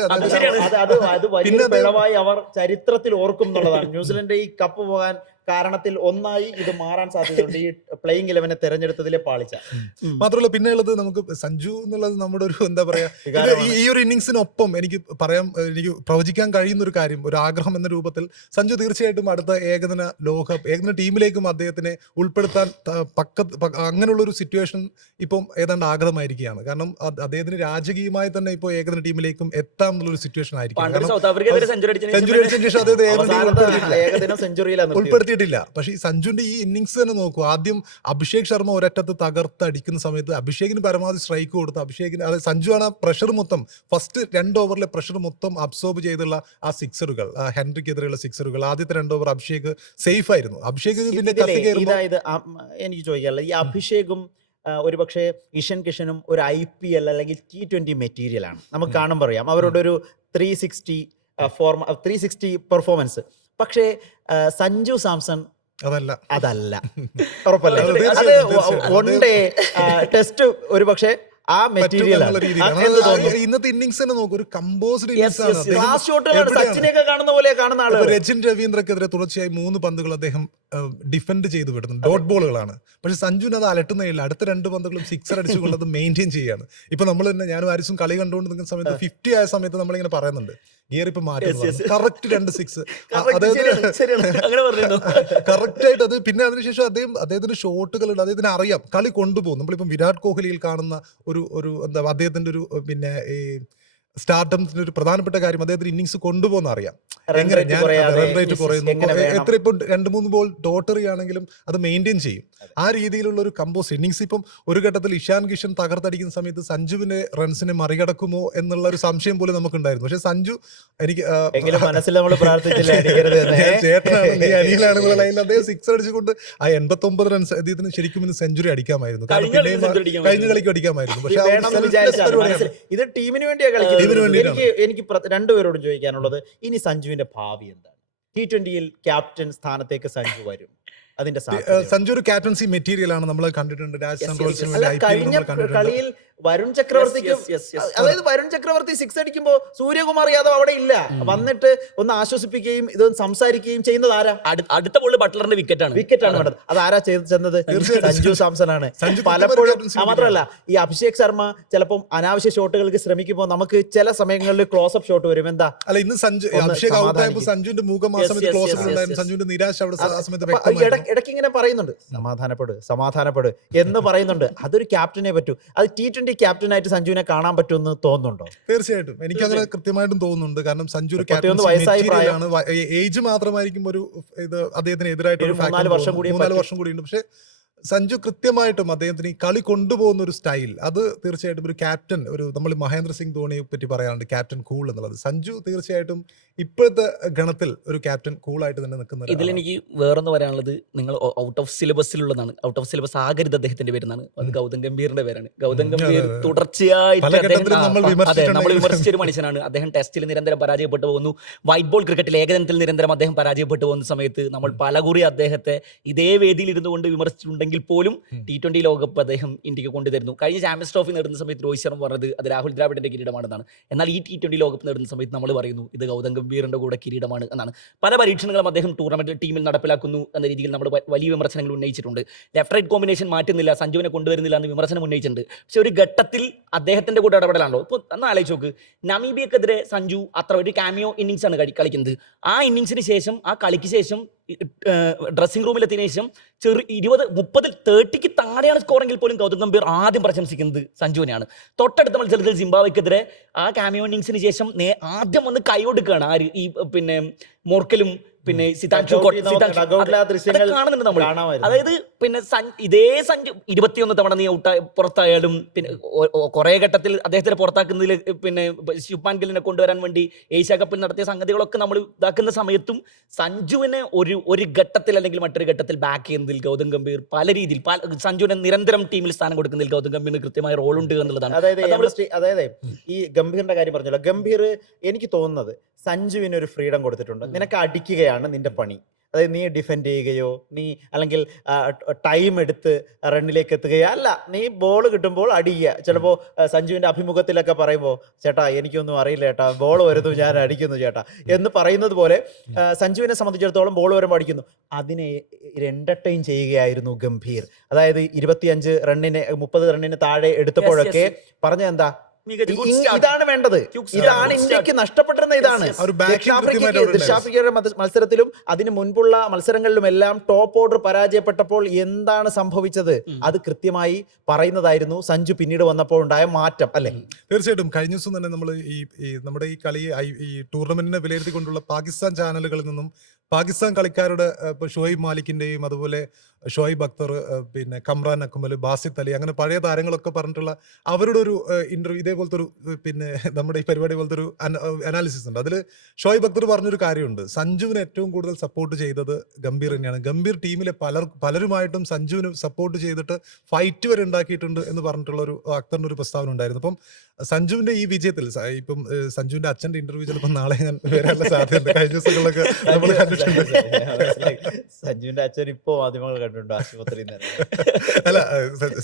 പിഴവായി അവർ ചരിത്രത്തിൽ ഓർക്കും എന്നുള്ളതാണ്. ന്യൂസിലൻഡ് ഈ കപ്പ് പോകാൻ കാരണത്തിൽ ഒന്നായി ഇത് മാറാൻ സാധ്യതയുണ്ട്, ഈ പ്ലേയിങ് 11 തെരഞ്ഞെടുത്തതിലെ പാളിച്ച. മാത്രമല്ല പിന്നെ ഉള്ളത് നമുക്ക് സഞ്ജു എന്നുള്ളത് നമ്മുടെ ഒരു എന്താ പറയാ, ഈ ഒരു ഇന്നിങ്സിനൊപ്പം എനിക്ക് പ്രവചിക്കാൻ കഴിയുന്ന ഒരു കാര്യം, ഒരു ആഗ്രഹം എന്ന രൂപത്തിൽ സഞ്ജു തീർച്ചയായിട്ടും അടുത്ത ഏകദിന ടീമിലേക്കും അദ്ദേഹത്തിനെ ഉൾപ്പെടുത്താൻ അങ്ങനെയുള്ള ഒരു സിറ്റുവേഷൻ ഇപ്പം ഏതാണ്ട് ആഗ്രഹമായിരിക്കുകയാണ്. കാരണം അദ്ദേഹത്തിന് രാജകീയമായി തന്നെ ഇപ്പോൾ ഏകദിന ടീമിലേക്കും എത്താം എന്നുള്ളൊരു സിറ്റുവേഷൻ ആയിരിക്കും. സെഞ്ചുറി അടിച്ചതിന് ശേഷം അദ്ദേഹം ഉൾപ്പെടുത്തി ില്ല. പക്ഷേ ഈ സഞ്ജുവിന്റെ ഈ ഇന്നിങ്സ് തന്നെ നോക്കൂ. ആദ്യം അഭിഷേക് ശർമ്മ ഒരറ്റത്ത് തകർത്തടിക്കുന്ന സമയത്ത് അഭിഷേകിന് പരമാവധി സ്ട്രൈക്ക് കൊടുത്ത് അതായത് സഞ്ജു ആണ് പ്രഷർ മൊത്തം ഫസ്റ്റ് 2 ഓവറിലെ പ്രഷർ മൊത്തം അബ്സോർബ് ചെയ്തുള്ള ആ സിക്സറുകൾ, ഹെൻറിക്കെതിരെയുള്ള സിക്സറുകൾ. ആദ്യത്തെ 2 ഓവർ അഭിഷേക് സേഫ് ആയിരുന്നു. അഭിഷേക് പിന്നെ എനിക്ക് ചോദിക്കാനുള്ളത്, ഈ അഭിഷേകും ഒരുപക്ഷെ ഇഷൻ കിഷനും ഒരു IPL അല്ലെങ്കിൽ T20 മെറ്റീരിയലാണ്. നമുക്ക് കാണുമ്പോൾ അറിയാം അവരുടെ ഒരു 360 പെർഫോമൻസ്. പക്ഷേ സഞ്ജു സാംസൺ അതല്ല ഉറപ്പല്ലേ. അത് 1 ഡേ ടെസ്റ്റ് ഒരുപക്ഷെ ആ മെറ്റീരിയൽ ഇന്നത്തെ ഇന്നിങ്സ് തന്നെ നോക്കും. ഒരു കമ്പോസ്ഡ് സച്ചിനെയൊക്കെ കാണുന്ന പോലെ കാണുന്ന ആള്. രജിൻ രവീന്ദ്രക്കെതിരെ തുടർച്ചയായി 3 പന്തുകൾ അദ്ദേഹം ഡിഫെൻഡ് ചെയ്ത് വിടുന്നു, ഡോട്ട് ബോളുകളാണ്. പക്ഷെ സഞ്ജുവിന് അത് അലട്ടുന്നില്ല. അടുത്ത 2 പന്തുകളും സിക്സർ അടിച്ചുകൊണ്ട് അത് മെയിൻറ്റെയിൻ ചെയ്യാണ്. ഇപ്പൊ നമ്മൾ തന്നെ ഞാനും ആരിസും കളി കണ്ടുകൊണ്ട് നിൽക്കുന്ന സമയത്ത് 50 ആയ സമയത്ത് നമ്മളിങ്ങനെ പറയുന്നുണ്ട് ഗിയർ ഇപ്പൊ മാറ്റും, കറക്റ്റ് 2 6. കറക്റ്റ് ആയിട്ട് അത്. പിന്നെ അതിനുശേഷം അദ്ദേഹത്തിന്റെ ഷോട്ടുകളുണ്ട്, അദ്ദേഹത്തിന് അറിയാം കളി കൊണ്ടുപോകും. നമ്മളിപ്പം വിരാട് കോഹ്ലിയിൽ കാണുന്ന ഒരു എന്താ അദ്ദേഹത്തിന്റെ ഒരു പിന്നെ ഈ സ്റ്റാർഡംസിന്റെ ഒരു പ്രധാനപ്പെട്ട കാര്യം അദ്ദേഹത്തിന് ഇന്നിങ്സ് കൊണ്ടുപോകുന്ന അറിയാം. റൺ റേറ്റ് കുറയുന്നു, എത്ര ഇപ്പം 2-3 ബോൾ ഡോട്ടറി ആണെങ്കിലും അത് മെയിൻറ്റെയിൻ ചെയ്യും. ആ രീതിയിലുള്ള ഒരു കമ്പോസ് ഇന്നിങ്സ്. ഇപ്പം ഒരു ഘട്ടത്തിൽ ഇഷാൻ കിഷൻ തകർത്തടിക്കുന്ന സമയത്ത് സഞ്ജുവിന്റെ റൺസിനെ മറികടക്കുമോ എന്നുള്ള ഒരു സംശയം പോലും നമുക്കുണ്ടായിരുന്നു. പക്ഷെ സഞ്ജു എനിക്ക് ചേട്ടനാണ് നീ അനിയനാണെന്നുള്ള ലൈനിൽ അദ്ദേഹം സിക്സ് അടിച്ചുകൊണ്ട് ആ 89 റൺസ് അദ്ദേഹത്തിന് ശരിക്കും ഇന്ന് സെഞ്ചുറി അടിക്കാമായിരുന്നു. കഴിഞ്ഞ കളിക്ക് അടിക്കാമായിരുന്നു. പക്ഷെ ഇത് ടീമിന് വേണ്ടിയാണ് കളിക്കുന്നത്. എനിക്ക് 2 പേരോടും ചോദിക്കാനുള്ളത്, ഇനി സഞ്ജുവിന്റെ ഭാവി എന്താണ്? T20 ക്യാപ്റ്റൻ സ്ഥാനത്തേക്ക് സഞ്ജു വരും? അതിന്റെ സഞ്ജു ഒരു ക്യാപ്റ്റൻസി മെറ്റീരിയൽ ആണ്. നമ്മൾ കണ്ടിട്ടുണ്ട് രാജസ്ഥാൻ കഴിഞ്ഞ കളിയിൽ വരുൺ ചക്രവർത്തിക്ക്, അതായത് വരുൺ ചക്രവർത്തി 6 അടിക്കുമ്പോ സൂര്യകുമാർ യാദവ് അവിടെ ഇല്ല, വന്നിട്ട് ഒന്ന് ആശ്വസിപ്പിക്കുകയും ഇതൊന്ന് സംസാരിക്കുകയും ചെയ്യുന്നത് ആരാ? അടുത്ത ബോളിൽ ബട്ട്ലറിന്റെ വിക്കറ്റാണ് വേണ്ടത്. അത് ആരാ ചെന്നത്? സഞ്ജു സാംസൺ ആണ്. പലപ്പോഴും മാത്രമല്ല, ഈ അഭിഷേക് ശർമ്മ ചിലപ്പോൾ അനാവശ്യ ഷോട്ടുകൾക്ക് ശ്രമിക്കുമ്പോൾ നമുക്ക് ചില സമയങ്ങളിൽ ക്ലോസ് അപ്പ് ഷോട്ട് വരും. എന്താ അല്ല ഇന്ന് സഞ്ജുവിന്റെ മുഖം ആ സമയത്ത് ക്ലോസ് അപ്പ് ഉണ്ടായിരുന്നു. സഞ്ജുവിന്റെ നിരാശ അവിടെ ഇടയ്ക്ക് ഇങ്ങനെ പറയുന്നുണ്ട്, സമാധാനപ്പെട് എന്ന് പറയുന്നുണ്ട്. അതൊരു ക്യാപ്റ്റനെ പറ്റൂ. അത് T20 ക്യാപ്റ്റനായിട്ട് സഞ്ജുവിനെ കാണാൻ പറ്റുമെന്ന് തോന്നുന്നുണ്ടോ? തീർച്ചയായിട്ടും എനിക്ക് അങ്ങനെ കൃത്യമായിട്ടും തോന്നുന്നുണ്ട്. കാരണം സഞ്ജു ഒരു ക്യാപ്റ്റൻ, ഏജ് മാത്രമായിരിക്കും ഒരു ഇത് അദ്ദേഹത്തിന് എതിരായിട്ട് 3-4 വർഷം കൂടി ഉണ്ട്. പക്ഷെ സഞ്ജു കൃത്യമായിട്ടും അദ്ദേഹത്തിന് ഈ കളി കൊണ്ടുപോകുന്ന ഒരു സ്റ്റൈൽ, അത് തീർച്ചയായിട്ടും ഒരു ക്യാപ്റ്റൻ, നമ്മൾ മഹേന്ദ്ര സിംഗ് ധോണിയെ പറ്റി പറയാറുണ്ട് ക്യാപ്റ്റൻ കൂൾ എന്നുള്ളത്. സഞ്ജു തീർച്ചയായിട്ടും ഇപ്പോഴത്തെ ഗണത്തിൽ ഒരു ക്യാപ്റ്റൻ കൂളായിട്ട് തന്നെ നിൽക്കുന്ന ഒരാളാണ്. ഇതിലെനിക്ക് വേറൊന്ന് പറയാനുള്ളത്, നിങ്ങൾ ഔട്ട് ഓഫ് സിലബസിലുള്ളതാണ്. ഔട്ട് ഓഫ് സിലബസ് ആകരുത് അദ്ദേഹത്തിന്റെ പേരെന്നാണ്. അത് ഗൗതം ഗംഭീറിന്റെ പേരാണ്. ഗൗതം ഗംഭീർ തുടർച്ചയായിട്ട് പല ഘട്ടത്തിലും നമ്മൾ നമ്മൾ വിമർശിച്ചിട്ടുണ്ടെങ്കിലും വിമർശിച്ച ഒരു മനുഷ്യനാണ്. അദ്ദേഹം ടെസ്റ്റിൽ നിരന്തരം പരാജയപ്പെട്ടു പോകുന്നു. വൈറ്റ് ബോൾ ക്രിക്കറ്റിൽ ഏകദിനത്തിൽ നിരന്തരം അദ്ദേഹം പരാജയപ്പെട്ടു പോകുന്ന സമയത്ത് നമ്മൾ പലകുറി അദ്ദേഹത്തെ ഇതേ വേദിയിൽ ഇരുന്നു കൊണ്ട് വിമർശിച്ചിട്ടുണ്ടെങ്കിൽ പോലും T20 ലോകകപ്പ് അദ്ദേഹം ഇന്ത്യക്ക് കൊണ്ടുതരുന്നു. കഴിഞ്ഞ ചാമ്പ്യൻസ് ട്രോഫി നേടുന്ന സമയത്ത് രോഹിത് ശർമ്മ പറഞ്ഞത് അത് രാഹുൽ ദ്രാവിഡിന്റെ കിരീടമാണെന്നാണ്. എന്നാൽ ഈ T20 ലോകകപ്പ് നേടുന്ന സമയത്ത് നമ്മൾ പറയുന്നു ഇത് ഗൗതം ഗംഭീറിന്റെ കൂടെ കിരീടമാണ് എന്നാണ്. പല പരീക്ഷണങ്ങളും അദ്ദേഹം ടൂർണമെന്റ് ടീമിൽ നടപ്പിലാക്കുന്നു എന്ന രീതിയിൽ നമ്മൾ വലിയ വിമർശനങ്ങൾ ഉന്നയിച്ചിട്ടുണ്ട്. ലെഫ്റ്റ് റൈറ്റ് കോമ്പിനേഷൻ മാറ്റുന്നില്ല, സഞ്ജുവിനെ കൊണ്ടുവരുന്നില്ല എന്ന് വിമർശനം ഉന്നയിച്ചിട്ടുണ്ട്. പക്ഷെ ഒരു ഘട്ടത്തിൽ അദ്ദേഹത്തിന്റെ കൂടെ ഇടപെടലാണല്ലോ. ഇപ്പോൾ ഒന്ന് ആലോചിച്ച് നോക്ക്, നമീബിയക്കെതിരെ സഞ്ജു അത്ര ഒരു കാമിയോ ഇന്നിങ്സ് ആണ് കളിക്കുന്നത്. ആ ഇന്നിങ്സിന് ശേഷം, ആ കളിക്ക് ശേഷം ഡ്രസ്സിംഗ് റൂമിലെത്തിയതിനു ശേഷം 20-30-30ക്ക് താഴെയാണ് സ്കോറെങ്കിൽ പോലും ഗൗതം ഗംഭീർ ആദ്യം പ്രശംസിക്കുന്നത് സഞ്ജുവിനെയാണ്. തൊട്ടടുത്ത മത്സരത്തിൽ സിംബാബ്വെക്കെതിരെ ആ കാമിയോ ഇന്നിങ്സിന് ശേഷം ആദ്യം വന്ന് കൈയൊടുക്കുകയാണ് ആര്, ഈ പിന്നെ മോർക്കലും പിന്നെ കാണുന്നുണ്ട് നമ്മൾ. അതായത് പിന്നെ ഇതേ സഞ്ജു 21 തവണ നീ പുറത്തായാലും പിന്നെ കുറെ ഘട്ടത്തിൽ അദ്ദേഹത്തിന് പുറത്താക്കുന്നതിൽ പിന്നെ ശുഭ്മാൻ ഗില്ലിനെ കൊണ്ടുവരാൻ വേണ്ടി ഏഷ്യ കപ്പിൽ നടത്തിയ സംഗതികളൊക്കെ നമ്മൾ ഇതാക്കുന്ന സമയത്തും സഞ്ജുവിനെ ഒരു ഘട്ടത്തിൽ അല്ലെങ്കിൽ മറ്റൊരു ഘട്ടത്തിൽ ബാക്ക് ചെയ്യുന്നതിൽ ഗൗതം ഗംഭീർ പല രീതിയിൽ സഞ്ജുവിനെ നിരന്തരം ടീമിൽ സ്ഥാനം കൊടുക്കുന്നതിൽ ഗൗതം ഗംഭീറിന് കൃത്യമായ റോൾ ഉണ്ട് എന്നുള്ളതാണ്. അതായത് ഈ ഗംഭീറിന്റെ കാര്യം പറഞ്ഞല്ലോ, ഗംഭീർ എനിക്ക് തോന്നുന്നത് സഞ്ജുവിന് ഒരു ഫ്രീഡം കൊടുത്തിട്ടുണ്ട്. നിനക്ക് അടിക്കുകയാണ് നിന്റെ പണി. അതായത് നീ ഡിഫെൻഡ് ചെയ്യുകയോ അല്ലെങ്കിൽ ടൈം എടുത്ത് റണ്ണിലേക്ക് എത്തുകയോ അല്ല, നീ ബോൾ കിട്ടുമ്പോൾ അടിക്കുക. ചിലപ്പോൾ സഞ്ജുവിന്റെ അഭിമുഖത്തിലൊക്കെ പറയുമ്പോൾ ചേട്ടാ എനിക്കൊന്നും അറിയില്ല ചേട്ടാ, ബോൾ വരുന്നു ഞാൻ അടിക്കുന്നു ചേട്ടാ എന്ന് പറയുന്നത് പോലെ സഞ്ജുവിനെ സംബന്ധിച്ചിടത്തോളം ബോൾ വരുമ്പോൾ അടിക്കുന്നു. അതിനെ എന്റർടൈൻ ചെയ്യുകയായിരുന്നു ഗംഭീർ. അതായത് 25 റണ്ണിന് 30 റണ്ണിന് താഴെ എടുത്തപ്പോഴൊക്കെ പറഞ്ഞ എന്താ, ഇതാണ് വേണ്ടത്, ഇതാണ് ഇന്ത്യക്ക് നഷ്ടപ്പെട്ടിരുന്ന, ഇതാണ് ദക്ഷിണാഫ്രിക്കയുടെ മത്സരത്തിലും അതിന് മുൻപുള്ള മത്സരങ്ങളിലുമെല്ലാം ടോപ്പ് ഓർഡർ പരാജയപ്പെട്ടപ്പോൾ എന്താണ് സംഭവിച്ചത് അത് കൃത്യമായി പറയുന്നതായിരുന്നു സഞ്ജു പിന്നീട് വന്നപ്പോൾ ഉണ്ടായ മാറ്റം, അല്ലെ? തീർച്ചയായിട്ടും. കഴിഞ്ഞ ദിവസം തന്നെ നമ്മൾ നമ്മുടെ ഈ കളി ഈ ടൂർണമെന്റിനെ വിലയിരുത്തിക്കൊണ്ടുള്ള പാകിസ്ഥാൻ ചാനലുകളിൽ നിന്നും പാകിസ്ഥാൻ കളിക്കാരുടെ ഇപ്പോൾ ഷുഹൈബ് മാലിക്കിന്റെയും അതുപോലെ ഷുഹൈബ് അക്തർ, പിന്നെ കമ്രാൻ അക്മൽ, ബാസിത്ത് അലി, അങ്ങനെ പഴയ താരങ്ങളൊക്കെ പറഞ്ഞിട്ടുള്ള അവരുടെ ഒരു ഇന്റർവ്യൂ, ഇതേപോലത്തെ ഒരു പിന്നെ നമ്മുടെ ഈ പരിപാടി പോലത്തെ ഒരു അനാലിസിസ് ഉണ്ട്. അതിൽ ഷുഹൈബ് അക്തർ പറഞ്ഞൊരു കാര്യമുണ്ട്, സഞ്ജുവിനെ ഏറ്റവും കൂടുതൽ സപ്പോർട്ട് ചെയ്തത് ഗംഭീർ തന്നെയാണ്. ഗംഭീർ ടീമിലെ പലരുമായിട്ടും സഞ്ജുവിന് സപ്പോർട്ട് ചെയ്തിട്ട് ഫൈറ്റ് വരെ ഉണ്ടാക്കിയിട്ടുണ്ട് എന്ന് പറഞ്ഞിട്ടുള്ള ഒരു അക്തറിന്റെ ഒരു പ്രസ്താവന ഉണ്ടായിരുന്നു. അപ്പം സഞ്ജുവിന്റെ ഈ വിജയത്തിൽ ഇപ്പം സഞ്ജുവിന്റെ അച്ഛന്റെ ഇന്റർവ്യൂ ചിലപ്പോൾ നാളെ ഞാൻ വരാനുള്ള സാധ്യത കഴിഞ്ഞ ദിവസങ്ങളിലൊക്കെ നമ്മൾ കണ്ടിട്ടുണ്ട്. സഞ്ജുവിന്റെ അച്ഛൻ ഇപ്പോ മാധ്യമങ്ങൾ കണ്ടിട്ടുണ്ട് ആശുപത്രിയിൽ. അല്ല,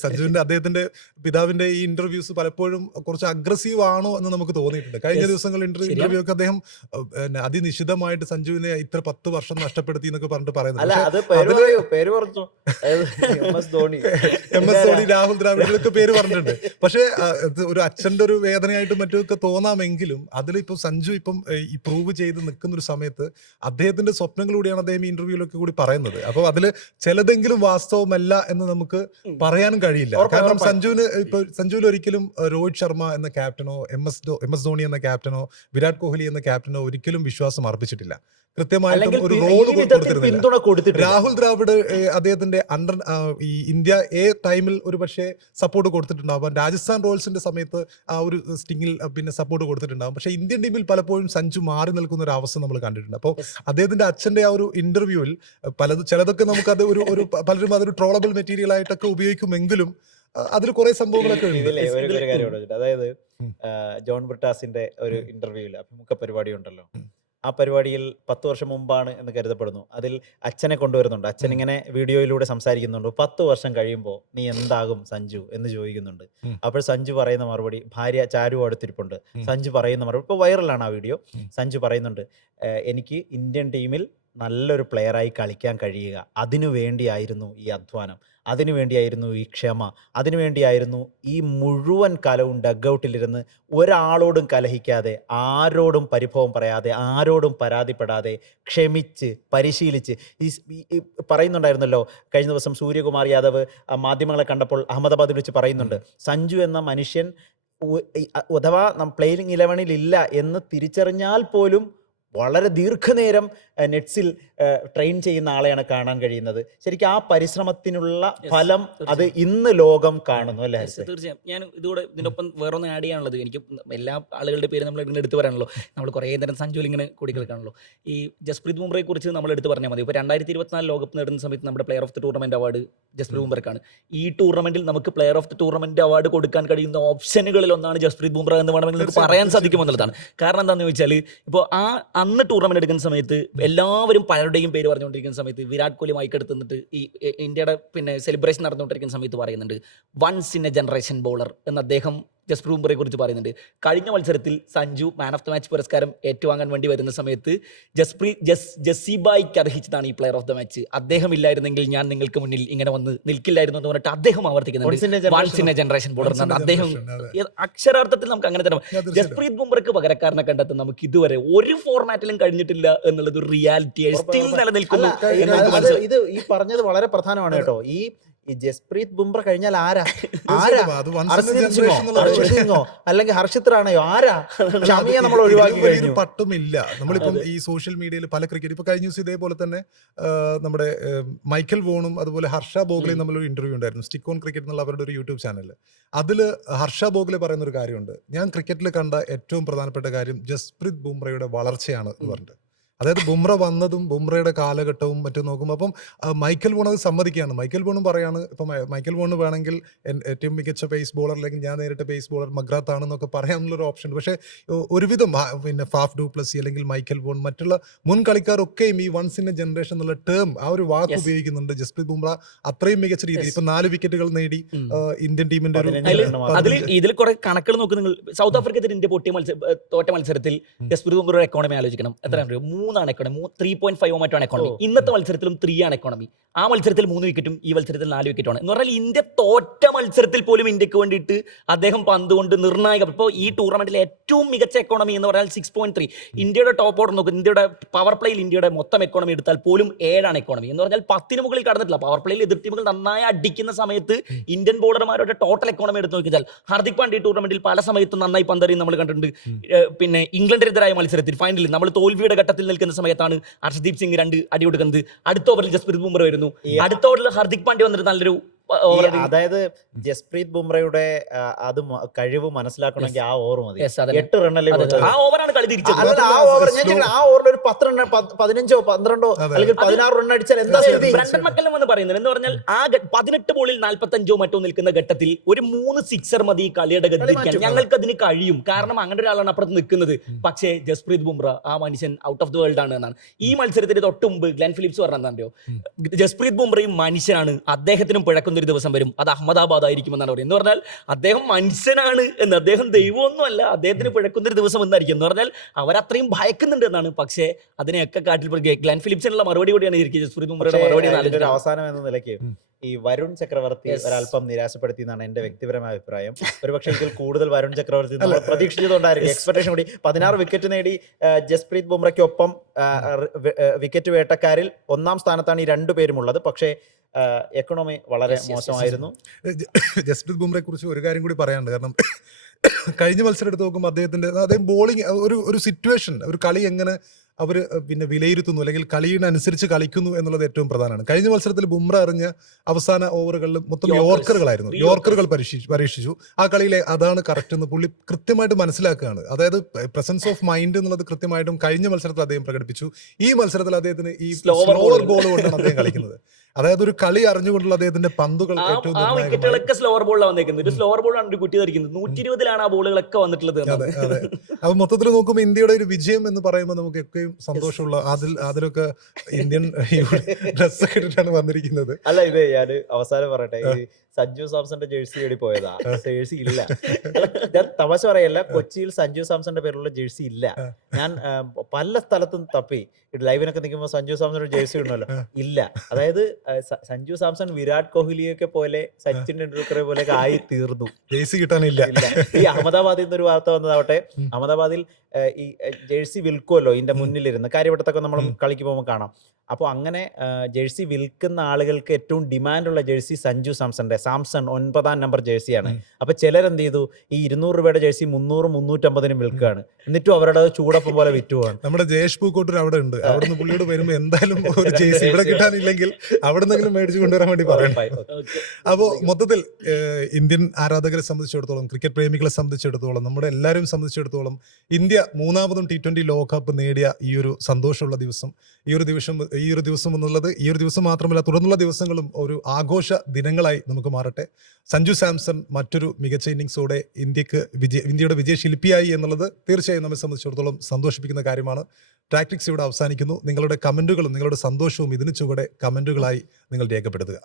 സഞ്ജുവിന്റെ അദ്ദേഹത്തിന്റെ പിതാവിന്റെ ഈ ഇന്റർവ്യൂസ് പലപ്പോഴും കുറച്ച് അഗ്രസീവ് ആണോ എന്ന് നമുക്ക് തോന്നിയിട്ടുണ്ട്. കഴിഞ്ഞ ദിവസങ്ങളിൽ ഇന്റർവ്യൂ ഒക്കെ അദ്ദേഹം അതിനിശിതമായിട്ട് സഞ്ജുവിനെ ഇത്ര 10 വർഷം നഷ്ടപ്പെടുത്തി എന്നൊക്കെ പറഞ്ഞിട്ട് പറയുന്നത്. MS ധോണി, രാഹുൽ ദ്രാവിഡ് ഇതൊക്കെ പേര് പറഞ്ഞിട്ടുണ്ട്. പക്ഷെ ഒരു അച്ഛന്റെ ഒരു വേദനയായിട്ട് മറ്റൊക്കെ തോന്നാമെങ്കിലും അതിലിപ്പോ സഞ്ജു ഇപ്പം ഈ പ്രൂവ് ചെയ്ത് നിൽക്കുന്ന ഒരു സമയത്ത് അദ്ദേഹത്തിന്റെ സ്വപ്നങ്ങളിലൂടെയാണ് അദ്ദേഹം ഈ ഇന്റർവ്യൂലൊക്കെ കൂടി പറയുന്നത്. അപ്പൊ അതില് ചിലതെങ്കിലും വാസ്തവമല്ല എന്ന് നമുക്ക് പറയാനും കഴിയില്ല. കാരണം സഞ്ജുവിൽ ഒരിക്കലും രോഹിത് ശർമ്മ എന്ന ക്യാപ്റ്റനോ MS ധോണി എന്ന ക്യാപ്റ്റനോ വിരാട് കോഹ്ലി എന്ന ക്യാപ്റ്റനോ ഒരിക്കലും വിശ്വാസം അർപ്പിച്ചിട്ടില്ല. കൃത്യമായിട്ടും ഒരു റോള് കൊടുത്തിരുന്നില്ല. രാഹുൽ ദ്രാവിഡ് അദ്ദേഹത്തിന്റെ ഈ ഇന്ത്യ ടൈമിൽ ഒരു പക്ഷേ സപ്പോർട്ട് കൊടുത്തിട്ടുണ്ടാവും. രാജസ്ഥാൻ റോയൽസിന്റെ സമയത്ത് ആ ഒരു സ്റ്റിങ്ങിൽ പിന്നെ സപ്പോർട്ട് കൊടുത്തിട്ടുണ്ടാവും. പക്ഷെ ഇന്ത്യൻ ടീമിൽ പലപ്പോഴും സഞ്ജു മാറി നിൽക്കുന്ന ഒരു അവസ്ഥ നമ്മൾ കണ്ടിട്ടുണ്ട്. അപ്പോൾ അദ്ദേഹത്തിന്റെ അച്ഛന്റെ ആ ഒരു ഇന്റർവ്യൂവിൽ ചിലതൊക്കെ നമുക്ക് അത് ഒരു പലരും അതൊരു ട്രോളബിൾ മെറ്റീരിയൽ ആയിട്ടൊക്കെ ഉപയോഗിക്കുമെങ്കിലും അതിൽ കുറെ സംഭവങ്ങളൊക്കെ ഉണ്ട്. അതായത് ജോൺ ബ്രിട്ടാസിന്റെ ഒരു ഇന്റർവ്യൂവിൽ അഭിമുഖ പരിപാടി ഉണ്ടല്ലോ, ആ പരിപാടിയിൽ 10 വർഷം മുമ്പാണ് എന്ന് കരുതപ്പെടുന്നു. അതിൽ അച്ഛനെ കൊണ്ടുവരുന്നുണ്ട്. അച്ഛൻ ഇങ്ങനെ വീഡിയോയിലൂടെ സംസാരിക്കുന്നുണ്ട്. 10 വർഷം കഴിയുമ്പോൾ നീ എന്താകും സഞ്ജു എന്ന് ചോദിക്കുന്നുണ്ട്. അപ്പോൾ സഞ്ജു പറയുന്ന മറുപടി, ഭാര്യ ചാരു അടുത്തിരിപ്പുണ്ട്, സഞ്ജു പറയുന്ന മറുപടി ഇപ്പോൾ വൈറലാണ് ആ വീഡിയോ. സഞ്ജു പറയുന്നുണ്ട്, എനിക്ക് ഇന്ത്യൻ ടീമിൽ നല്ലൊരു പ്ലെയറായി കളിക്കാൻ കഴിയുക, അതിനു വേണ്ടിയായിരുന്നു ഈ അധ്വാനം, അതിനു വേണ്ടിയായിരുന്നു ഈ ക്ഷമ, അതിനു വേണ്ടിയായിരുന്നു ഈ മുഴുവൻ കാലവും ഡഗ്ഔട്ടിലിരുന്ന് ഒരാളോടും കലഹിക്കാതെ, ആരോടും പരിഭവം പറയാതെ, ആരോടും പരാതിപ്പെടാതെ, ക്ഷമിച്ച് പരിശീലിച്ച്. ഈ പറയുന്നുണ്ടായിരുന്നല്ലോ കഴിഞ്ഞ ദിവസം സൂര്യകുമാർ യാദവ് മാധ്യമങ്ങളെ കണ്ടപ്പോൾ അഹമ്മദാബാദിൽ വെച്ച് പറയുന്നുണ്ട്, സഞ്ജു എന്ന മനുഷ്യൻ അഥവാ പ്ലേയിങ് 11 ഇല്ല എന്ന് തിരിച്ചറിഞ്ഞാൽ പോലും വളരെ ദീർഘനേരം നെറ്റ്സിൽ ട്രെയിൻ ചെയ്യുന്ന ആളെയാണ് കാണാൻ കഴിയുന്നത്. ശരിക്കും ആ പരിശ്രമത്തിനുള്ള ഫലം അത് ഇന്ന് ലോകം കാണുന്നു അല്ലേ ഹരിസേ? തീർച്ചയായും. ഞാൻ ഇതുകൂടെ ഇതിനൊപ്പം വേറൊന്ന് ആഡ് ചെയ്യാനുള്ളത്, എനിക്ക് എല്ലാ ആളുകളുടെ പേര് നമ്മൾ ഇതിന് എടുത്ത് പറയാണല്ലോ, നമ്മൾ കുറേ നേരം സഞ്ജുവിൽ ഇങ്ങനെ കൂടി കേൾക്കാണല്ലോ. ഈ ജസ്പ്രീത് ബുംറയെ കുറിച്ച് നമ്മൾ എടുത്ത് പറഞ്ഞാൽ മതി. ഇപ്പോൾ 2024 ലോകകപ്പ് നേടുന്ന സമയത്ത് നമ്മുടെ player of the tournament award Jasprit ബുംറയ്ക്കാണ്. ഈ ടൂർണമെന്റിൽ നമുക്ക് player of the tournament award കൊടുക്കാൻ കഴിയുന്ന ഓപ്ഷനുകളിൽ ഒന്നാണ് ജസ്പ്രീത് ബുംറ എന്ന് വേണമെങ്കിൽ നമുക്ക് പറയാൻ സാധിക്കുമെന്നുള്ളതാണ്. കാരണം എന്താണെന്ന് ചോദിച്ചാൽ, ഇപ്പോൾ അന്ന് ടൂർണമെന്റ് എടുക്കുന്ന സമയത്ത് എല്ലാവരും പലരുടെയും പേര് പറഞ്ഞുകൊണ്ടിരിക്കുന്ന സമയത്ത് വിരാട് കോഹ്ലി മൈക്കെടുത്ത് നിന്നിട്ട് ഈ ഇന്ത്യയുടെ സെലിബ്രേഷൻ നടന്നുകൊണ്ടിരിക്കുന്ന സമയത്ത് പറയുന്നുണ്ട് once in a generation bowler എന്ന് അദ്ദേഹം ജസ്പ്രീത് ബുംറയെ കുറിച്ച് പറയുന്നുണ്ട്. കഴിഞ്ഞ മത്സരത്തിൽ Sanju man of the match പുരസ്കാരം ഏറ്റുവാങ്ങാൻ വേണ്ടി വരുന്ന സമയത്ത് ജസീബായിക്ക് അർഹിച്ചതാണ് ഈ പ്ലെയർ ഓഫ് ദ മാച്ച്. അദ്ദേഹം ഇല്ലായിരുന്നെങ്കിൽ ഞാൻ നിങ്ങൾക്ക് മുന്നിൽ ഇങ്ങനെ വന്ന് നിൽക്കില്ലായിരുന്നു എന്ന് പറഞ്ഞിട്ട് അദ്ദേഹം ആവർത്തിക്കുന്നുണ്ട് once in a generation bowler എന്നാണ് അദ്ദേഹം. അക്ഷരാർത്ഥത്തിൽ നമുക്ക് അങ്ങനെ തന്നെ ജസ്പ്രീത് ബുംറയ്ക്ക് പകരക്കാരനെ കണ്ടെത്താൻ നമുക്ക് ഇതുവരെ ഒരു ഫോർമാറ്റിലും കഴിഞ്ഞിട്ടില്ല എന്നുള്ളത് ഒരു റിയാലിറ്റി സ്റ്റിൽ നിലനിൽക്കുന്നു. ഇത് ഈ പറഞ്ഞത് വളരെ പ്രധാനമാണ് കേട്ടോ. ഈ ജസ്പ്രീത് ബുംറ കഴിഞ്ഞാൽ ആരാ അല്ലെങ്കിൽ ഹർഷിത് റാണയോ ആരാ? ഷമിയെ നമ്മൾ ഒഴിവാക്കി കഴിഞ്ഞു. പട്ടുമില്ല. നമ്മളിപ്പം ഈ സോഷ്യൽ മീഡിയയിൽ പല ക്രിക്കറ്റ് ഇപ്പൊ കഴിഞ്ഞ ദിവസം ഇതേപോലെ തന്നെ നമ്മുടെ മൈക്കൽ വോണും അതുപോലെ ഹർഷ ബോഗ്ലെയും നമ്മളൊരു ഇന്റർവ്യൂ ഉണ്ടായിരുന്നു സ്റ്റിക്ക് ഓൺ ക്രിക്കറ്റ് എന്നുള്ള അവരുടെ ഒരു യൂട്യൂബ് ചാനലിൽ. അതിൽ ഹർഷ ബോഗ്ലെ പറയുന്ന ഒരു കാര്യമുണ്ട്, ഞാൻ ക്രിക്കറ്റിൽ കണ്ട ഏറ്റവും പ്രധാനപ്പെട്ട കാര്യം ജസ്പ്രീത് ബുംറയുടെ വളർച്ചയാണ് എന്ന് പറഞ്ഞിട്ട്. അതായത് ബുംറ വന്നതും ബുംറയുടെ കാലഘട്ടവും മറ്റും നോക്കുമ്പോൾ അപ്പം മൈക്കൽ വോൺ അത് സമ്മതിക്കുകയാണ്. മൈക്കൽ വോണും പറയാണ് ഇപ്പം മൈക്കൽ വോണ് വേണമെങ്കിൽ ഏറ്റവും മികച്ച പേസ് ബോളർ അല്ലെങ്കിൽ ഞാൻ നേരിട്ട് പേസ് ബോളർ മഗ്രാത്ത് ആണെന്നൊക്കെ പറയാനുള്ളൊരു ഓപ്ഷൻ ഉണ്ട്. പക്ഷേ ഒരുവിധം പിന്നെ ഫാഫ് ഡു പ്ലസി അല്ലെങ്കിൽ മൈക്കൽ വോൺ മറ്റുള്ള മുൻ കളിക്കാരൊക്കെയും ഈ വൺസ് ഇൻ എ ജനറേഷൻ എന്നുള്ള ടേം ആ ഒരു വാക്ക് ഉപയോഗിക്കുന്നുണ്ട്. ജസ്പ്രീത് ബുംറ അത്രയും മികച്ച രീതിയിൽ ഇപ്പൊ 4 വിക്കറ്റുകൾ നേടി ഇന്ത്യൻ ടീമിന്റെ ഇതിൽ കുറെ കണക്കുകൾ നോക്കി നിങ്ങൾ സൗത്ത് ആഫ്രിക്കത്തിൽ ഇന്ത്യ തോറ്റ മത്സരത്തിൽ ജസ്പ്രീത് ബുംറയുടെ എക്കോണമി ആലോചിക്കണം. എത്ര 3 എക്കോണമി 3.5 മറ്റാണ് എക്കോണമി. ഇന്നത്തെ മത്സരത്തിലും 3 ആണ് എക്കോണമി. ആ മത്സരത്തിൽ 3 വിക്കറ്റും ഈ മത്സരത്തിൽ 4 വിക്കറ്റുമാണ്. എന്ന് പറഞ്ഞാൽ ഇന്ത്യ തോറ്റ മത്സരത്തിൽ പോലും ഇന്ത്യക്ക് വേണ്ടിയിട്ട് അദ്ദേഹം പന്ത് കൊണ്ട് നിർണായക. ഇപ്പോൾ ഈ ടൂർണമെന്റിലെ ഏറ്റവും മികച്ച എക്കോണമി എന്ന് പറഞ്ഞാൽ 6.3. ഇന്ത്യയുടെ ടോപ്പ് ഓർഡർ നോക്കും, ഇന്ത്യയുടെ പവർ പ്ലേയിൽ ഇന്ത്യയുടെ മൊത്തം എക്കോണമി എടുത്താൽ പോലും 7 എക്കോണമി. എന്ന് പറഞ്ഞാൽ 10 മുകളിൽ കടന്നിട്ടില്ല. പവർ പ്ലേയിൽ എതിർ ടീമുകൾ നന്നായി അടിക്കുന്ന സമയത്ത് ഇന്ത്യൻ ബോളർമാരുടെ ടോട്ടൽ എക്കോണമി എടുത്ത് നോക്കിയാൽ ഹാർദിക് പാണ്ഡ്യ ഈ ടൂർണമെന്റിൽ പല സമയത്തും നന്നായി പന്തെറിയും നമ്മൾ കണ്ടിട്ടുണ്ട്. പിന്നെ ഇംഗ്ലണ്ടിനെതിരായ മത്സരത്തിൽ ഫൈനലിൽ നമ്മൾ തോൽവിയുടെ ഘട്ടത്തിൽ നിൽക്കുന്ന സമയത്താണ് ഹർഷദീപ് സിംഗ് 2 അടി കൊടുക്കുന്നത്. അടുത്ത ഓവറിൽ ജസ്പ്രീത് ബുംറ വരുന്നു. അടുത്ത ഓവറിൽ ഹാർദിക് പാണ്ഡ്യ വന്നിട്ട് നല്ലൊരു അതായത് ജസ്പ്രീത് ബുംറയുടെ അത് കഴിവ് മനസ്സിലാക്കണമെങ്കിൽ ആ ഓവർ മതി. 8 റണ്ണല്ലേ ആ ഓവറാണ് കളി തിരിച്ചത്. ആ ഓവറിൽ ഒരു 10 റൺ 15 12 അല്ലെങ്കിൽ 16 റൺ അടിച്ചാൽ എന്താ ബ്രണ്ടൻ മക്കല്ലം എന്ന് പറയുന്നത് എന്ന് പറഞ്ഞാൽ ആ 18 ബോളിൽ 45 മറ്റോ നിൽക്കുന്ന ഘട്ടത്തിൽ ഒരു 3 സിക്സർ മതി കളിയുടെ ഗതിക്കാൻ. ഞങ്ങൾക്ക് അതിന് കഴിയും, കാരണം അങ്ങനെ ഒരാളാണ് അപ്പുറത്ത് നിൽക്കുന്നത്. പക്ഷേ ജസ്പ്രീത് ബുംറ ആ മനുഷ്യൻ ഔട്ട് ഓഫ് ദി വേൾഡ് ആണ് എന്നാണ് ഈ മത്സരത്തിന് തൊട്ട് മുമ്പ് ഗ്ലെൻ ഫിലിപ്സ് പറഞ്ഞോ, ജസ്പ്രീത് ബുംറയും മനുഷ്യനാണ്, അദ്ദേഹത്തിനും പിഴക്കുന്ന ഒരു ദിവസം വരും, അത് അഹമ്മദാബാദ് ആയിരിക്കും എന്നാണ് പറയുന്നത്. എന്ന് പറഞ്ഞാൽ അദ്ദേഹം മനുഷ്യനാണ് എന്ന്, അദ്ദേഹം ദൈവമൊന്നും അല്ല, അദ്ദേഹത്തിന് പിഴക്കുന്നൊരു ദിവസം എന്നായിരിക്കും. എന്ന് പറഞ്ഞാൽ അവരത്രയും ഭയക്കുന്നുണ്ട് എന്നാണ്. പക്ഷേ അതിനെയൊക്കെ കാട്ടിൽ ഗ്ലെൻ ഫിലിപ്സിനുള്ള മറുപടി കൂടിയാണ് ജസ്പ്രീത് ബുംറയുടെ മറുപടി. അവസാനം എന്ന നിലയ്ക്ക് ഈ വരുൺ ചക്രവർത്തി ഒരല്പം നിരാശപ്പെടുത്തി എന്നാണ് എന്റെ വ്യക്തിപരമായ അഭിപ്രായം. ഒരുപക്ഷെ ഇതിൽ കൂടുതൽ വരുൺ ചക്രവർത്തി പ്രതീക്ഷിച്ചതുകൊണ്ടായിരിക്കും. എക്സ്പെക്ടേഷൻ കൂടി 16 വിക്കറ്റ് നേടി ജസ്പ്രീത് ബുംറയ്ക്കൊപ്പം വിക്കറ്റ് വേട്ടക്കാരിൽ 1-ാം സ്ഥാനത്താണ് ഈ 2 പേരും ഉള്ളത്. പക്ഷേ എക്കണോമി വളരെ മോശമായിരുന്നു. ജസ്പ്രീത് ബുംറയെ കുറിച്ച് ഒരു കാര്യം കൂടി പറയാനുണ്ട്. കാരണം കഴിഞ്ഞ മത്സരം എടുത്ത് നോക്കുമ്പോൾ അദ്ദേഹം ബോളിംഗ് ഒരു സിറ്റുവേഷൻ, ഒരു കളി എങ്ങനെ അവർ പിന്നെ വിലയിരുത്തുന്നു അല്ലെങ്കിൽ കളിയിനനുസരിച്ച് കളിക്കുന്നു എന്നുള്ളത് ഏറ്റവും പ്രധാനമാണ്. കഴിഞ്ഞ മത്സരത്തിൽ ബുംറ എറിഞ്ഞ അവസാന ഓവറുകളിൽ മൊത്തം യോർക്കറുകൾ പരീക്ഷിച്ചു. ആ കളിയിലെ അതാണ് കറക്റ്റ് എന്ന് പുള്ളി കൃത്യമായിട്ട് മനസ്സിലാക്കുകയാണ്. അതായത് പ്രസൻസ് ഓഫ് മൈൻഡ് എന്നുള്ളത് കൃത്യമായിട്ടും കഴിഞ്ഞ മത്സരത്തിൽ അദ്ദേഹം പ്രകടിപ്പിച്ചു. ഈ മത്സരത്തിൽ അദ്ദേഹത്തിന് ഈ സ്ലോവർ ബോൾ കൊണ്ടാണ് അദ്ദേഹം കളിക്കുന്നത്. അതായത് ഒരു കളി അറിഞ്ഞുകൊണ്ടുള്ള അദ്ദേഹത്തിന്റെ പന്തുകൾ ആ വിക്കറ്റുകളൊക്കെ സ്ലോവർ ബോളിലാണ് വന്നേക്കുന്നത്. ഒരു സ്ലോവർ ബോളാണ് ഒരു കുട്ടി ധരിക്കുന്നത്. 120 ആ ബോളുകളൊക്കെ വന്നിട്ടുള്ളത്. അതെ. അപ്പൊ മൊത്തത്തിൽ നോക്കുമ്പോൾ ഇന്ത്യയുടെ ഒരു വിജയം എന്ന് പറയുമ്പോൾ നമുക്ക് എപ്പോഴും സന്തോഷമുള്ള അതിലൊക്കെ ഇന്ത്യൻ ഡ്രസ്സൊക്കെ ഇട്ടിട്ടാണ് വന്നിരിക്കുന്നത്. അല്ല, ഇത് ഞാൻ അവസാനം പറയട്ടെ, ഈ സഞ്ജു സാംസന്റെ ജേഴ്സി വേണ്ടി പോയതാ. ജേഴ്സി ഇല്ല. ഞാൻ തമാശ പറയല്ല, കൊച്ചിയിൽ സഞ്ജു സാംസന്റെ പേരുള്ള ജേഴ്സി ഇല്ല. ഞാൻ പല സ്ഥലത്തും തപ്പി ലൈവിനൊക്കെ നിൽക്കുമ്പോൾ സഞ്ജു സാംസന്റെ ജേഴ്സി ഉണ്ടല്ലോ, ഇല്ല. അതായത് സഞ്ജു സാംസൺ വിരാട് കോഹ്ലിയൊക്കെ പോലെ സച്ചിൻ ടെണ്ടുൽക്കറെ പോലെയൊക്കെ ആയി തീർന്നു. ജേഴ്സി കിട്ടാനില്ല. ഈ അഹമ്മദാബാദിൽ നിന്നൊരു വാർത്ത വന്നതാവട്ടെ, അഹമ്മദാബാദിൽ ഈ ജേഴ്സി വിൽക്കുമല്ലോ ഇതിന്റെ മുന്നിലിരുന്ന്, കാര്യവട്ടത്തൊക്കെ നമ്മൾ കളിക്ക് പോകുമ്പോൾ കാണാം. അപ്പോൾ അങ്ങനെ ജേഴ്സി വിൽക്കുന്ന ആളുകൾക്ക് ഏറ്റവും ഡിമാൻഡുള്ള ജേഴ്സി സഞ്ജു സാംസന്റെ സാംസൺ 9-ാം നമ്പർ ജേഴ്സിയാണ്. അപ്പൊ ചിലരെന്ത് ചെയ്തു, ഈ 200 രൂപയുടെ ജേഴ്സി 300-350 വിൽക്കുകയാണ്. എന്നിട്ടും അവരുടെ ചൂടപ്പം പോലെ വിറ്റുപോവാണ്. നമ്മുടെ ജയേഷ് പൂക്കോട്ടൂർ അവിടെ ഉണ്ട്. അവിടുന്ന് പുള്ളിയോട് വരുമ്പോൾ എന്തായാലും ഒരു ജേഴ്സി ഇവിടെ കിട്ടാനില്ലെങ്കിൽ അവിടെ നിന്നെങ്കിലും മേടിച്ചു കൊണ്ടുവരാൻ വേണ്ടി പറയണം. അപ്പോൾ മൊത്തത്തിൽ ഇന്ത്യൻ ആരാധകരെ സംബന്ധിച്ചിടത്തോളം, ക്രിക്കറ്റ് പ്രേമികളെ സംബന്ധിച്ചിടത്തോളം, നമ്മുടെ എല്ലാവരും സംബന്ധിച്ചിടത്തോളം ഇന്ത്യ 3ാമതും T20 ലോകകപ്പ് നേടിയ ഈ ഒരു സന്തോഷമുള്ള ദിവസം, ഈ ഒരു ദിവസം എന്നുള്ളത് ഈ ഒരു ദിവസം മാത്രമല്ല തുടർന്നുള്ള ദിവസങ്ങളും ഒരു ആഘോഷ ദിനങ്ങളായി നമുക്ക് മാറട്ടെ. സഞ്ജു സാംസൺ മറ്റൊരു മികച്ച ഇന്നിങ്സോടെ ഇന്ത്യയുടെ വിജയശില്പിയായി എന്നുള്ളത് തീർച്ചയായും നമ്മെ സംബന്ധിച്ചിടത്തോളം സന്തോഷിപ്പിക്കുന്ന കാര്യമാണ്. ടാക്ടിക്സ് ഇവിടെ അവസാനിക്കുന്നു. നിങ്ങളുടെ കമന്റുകളും നിങ്ങളുടെ സന്തോഷവും ഇതിന് ചുവടെ കമന്റുകളായി നിങ്ങൾ രേഖപ്പെടുത്തുക.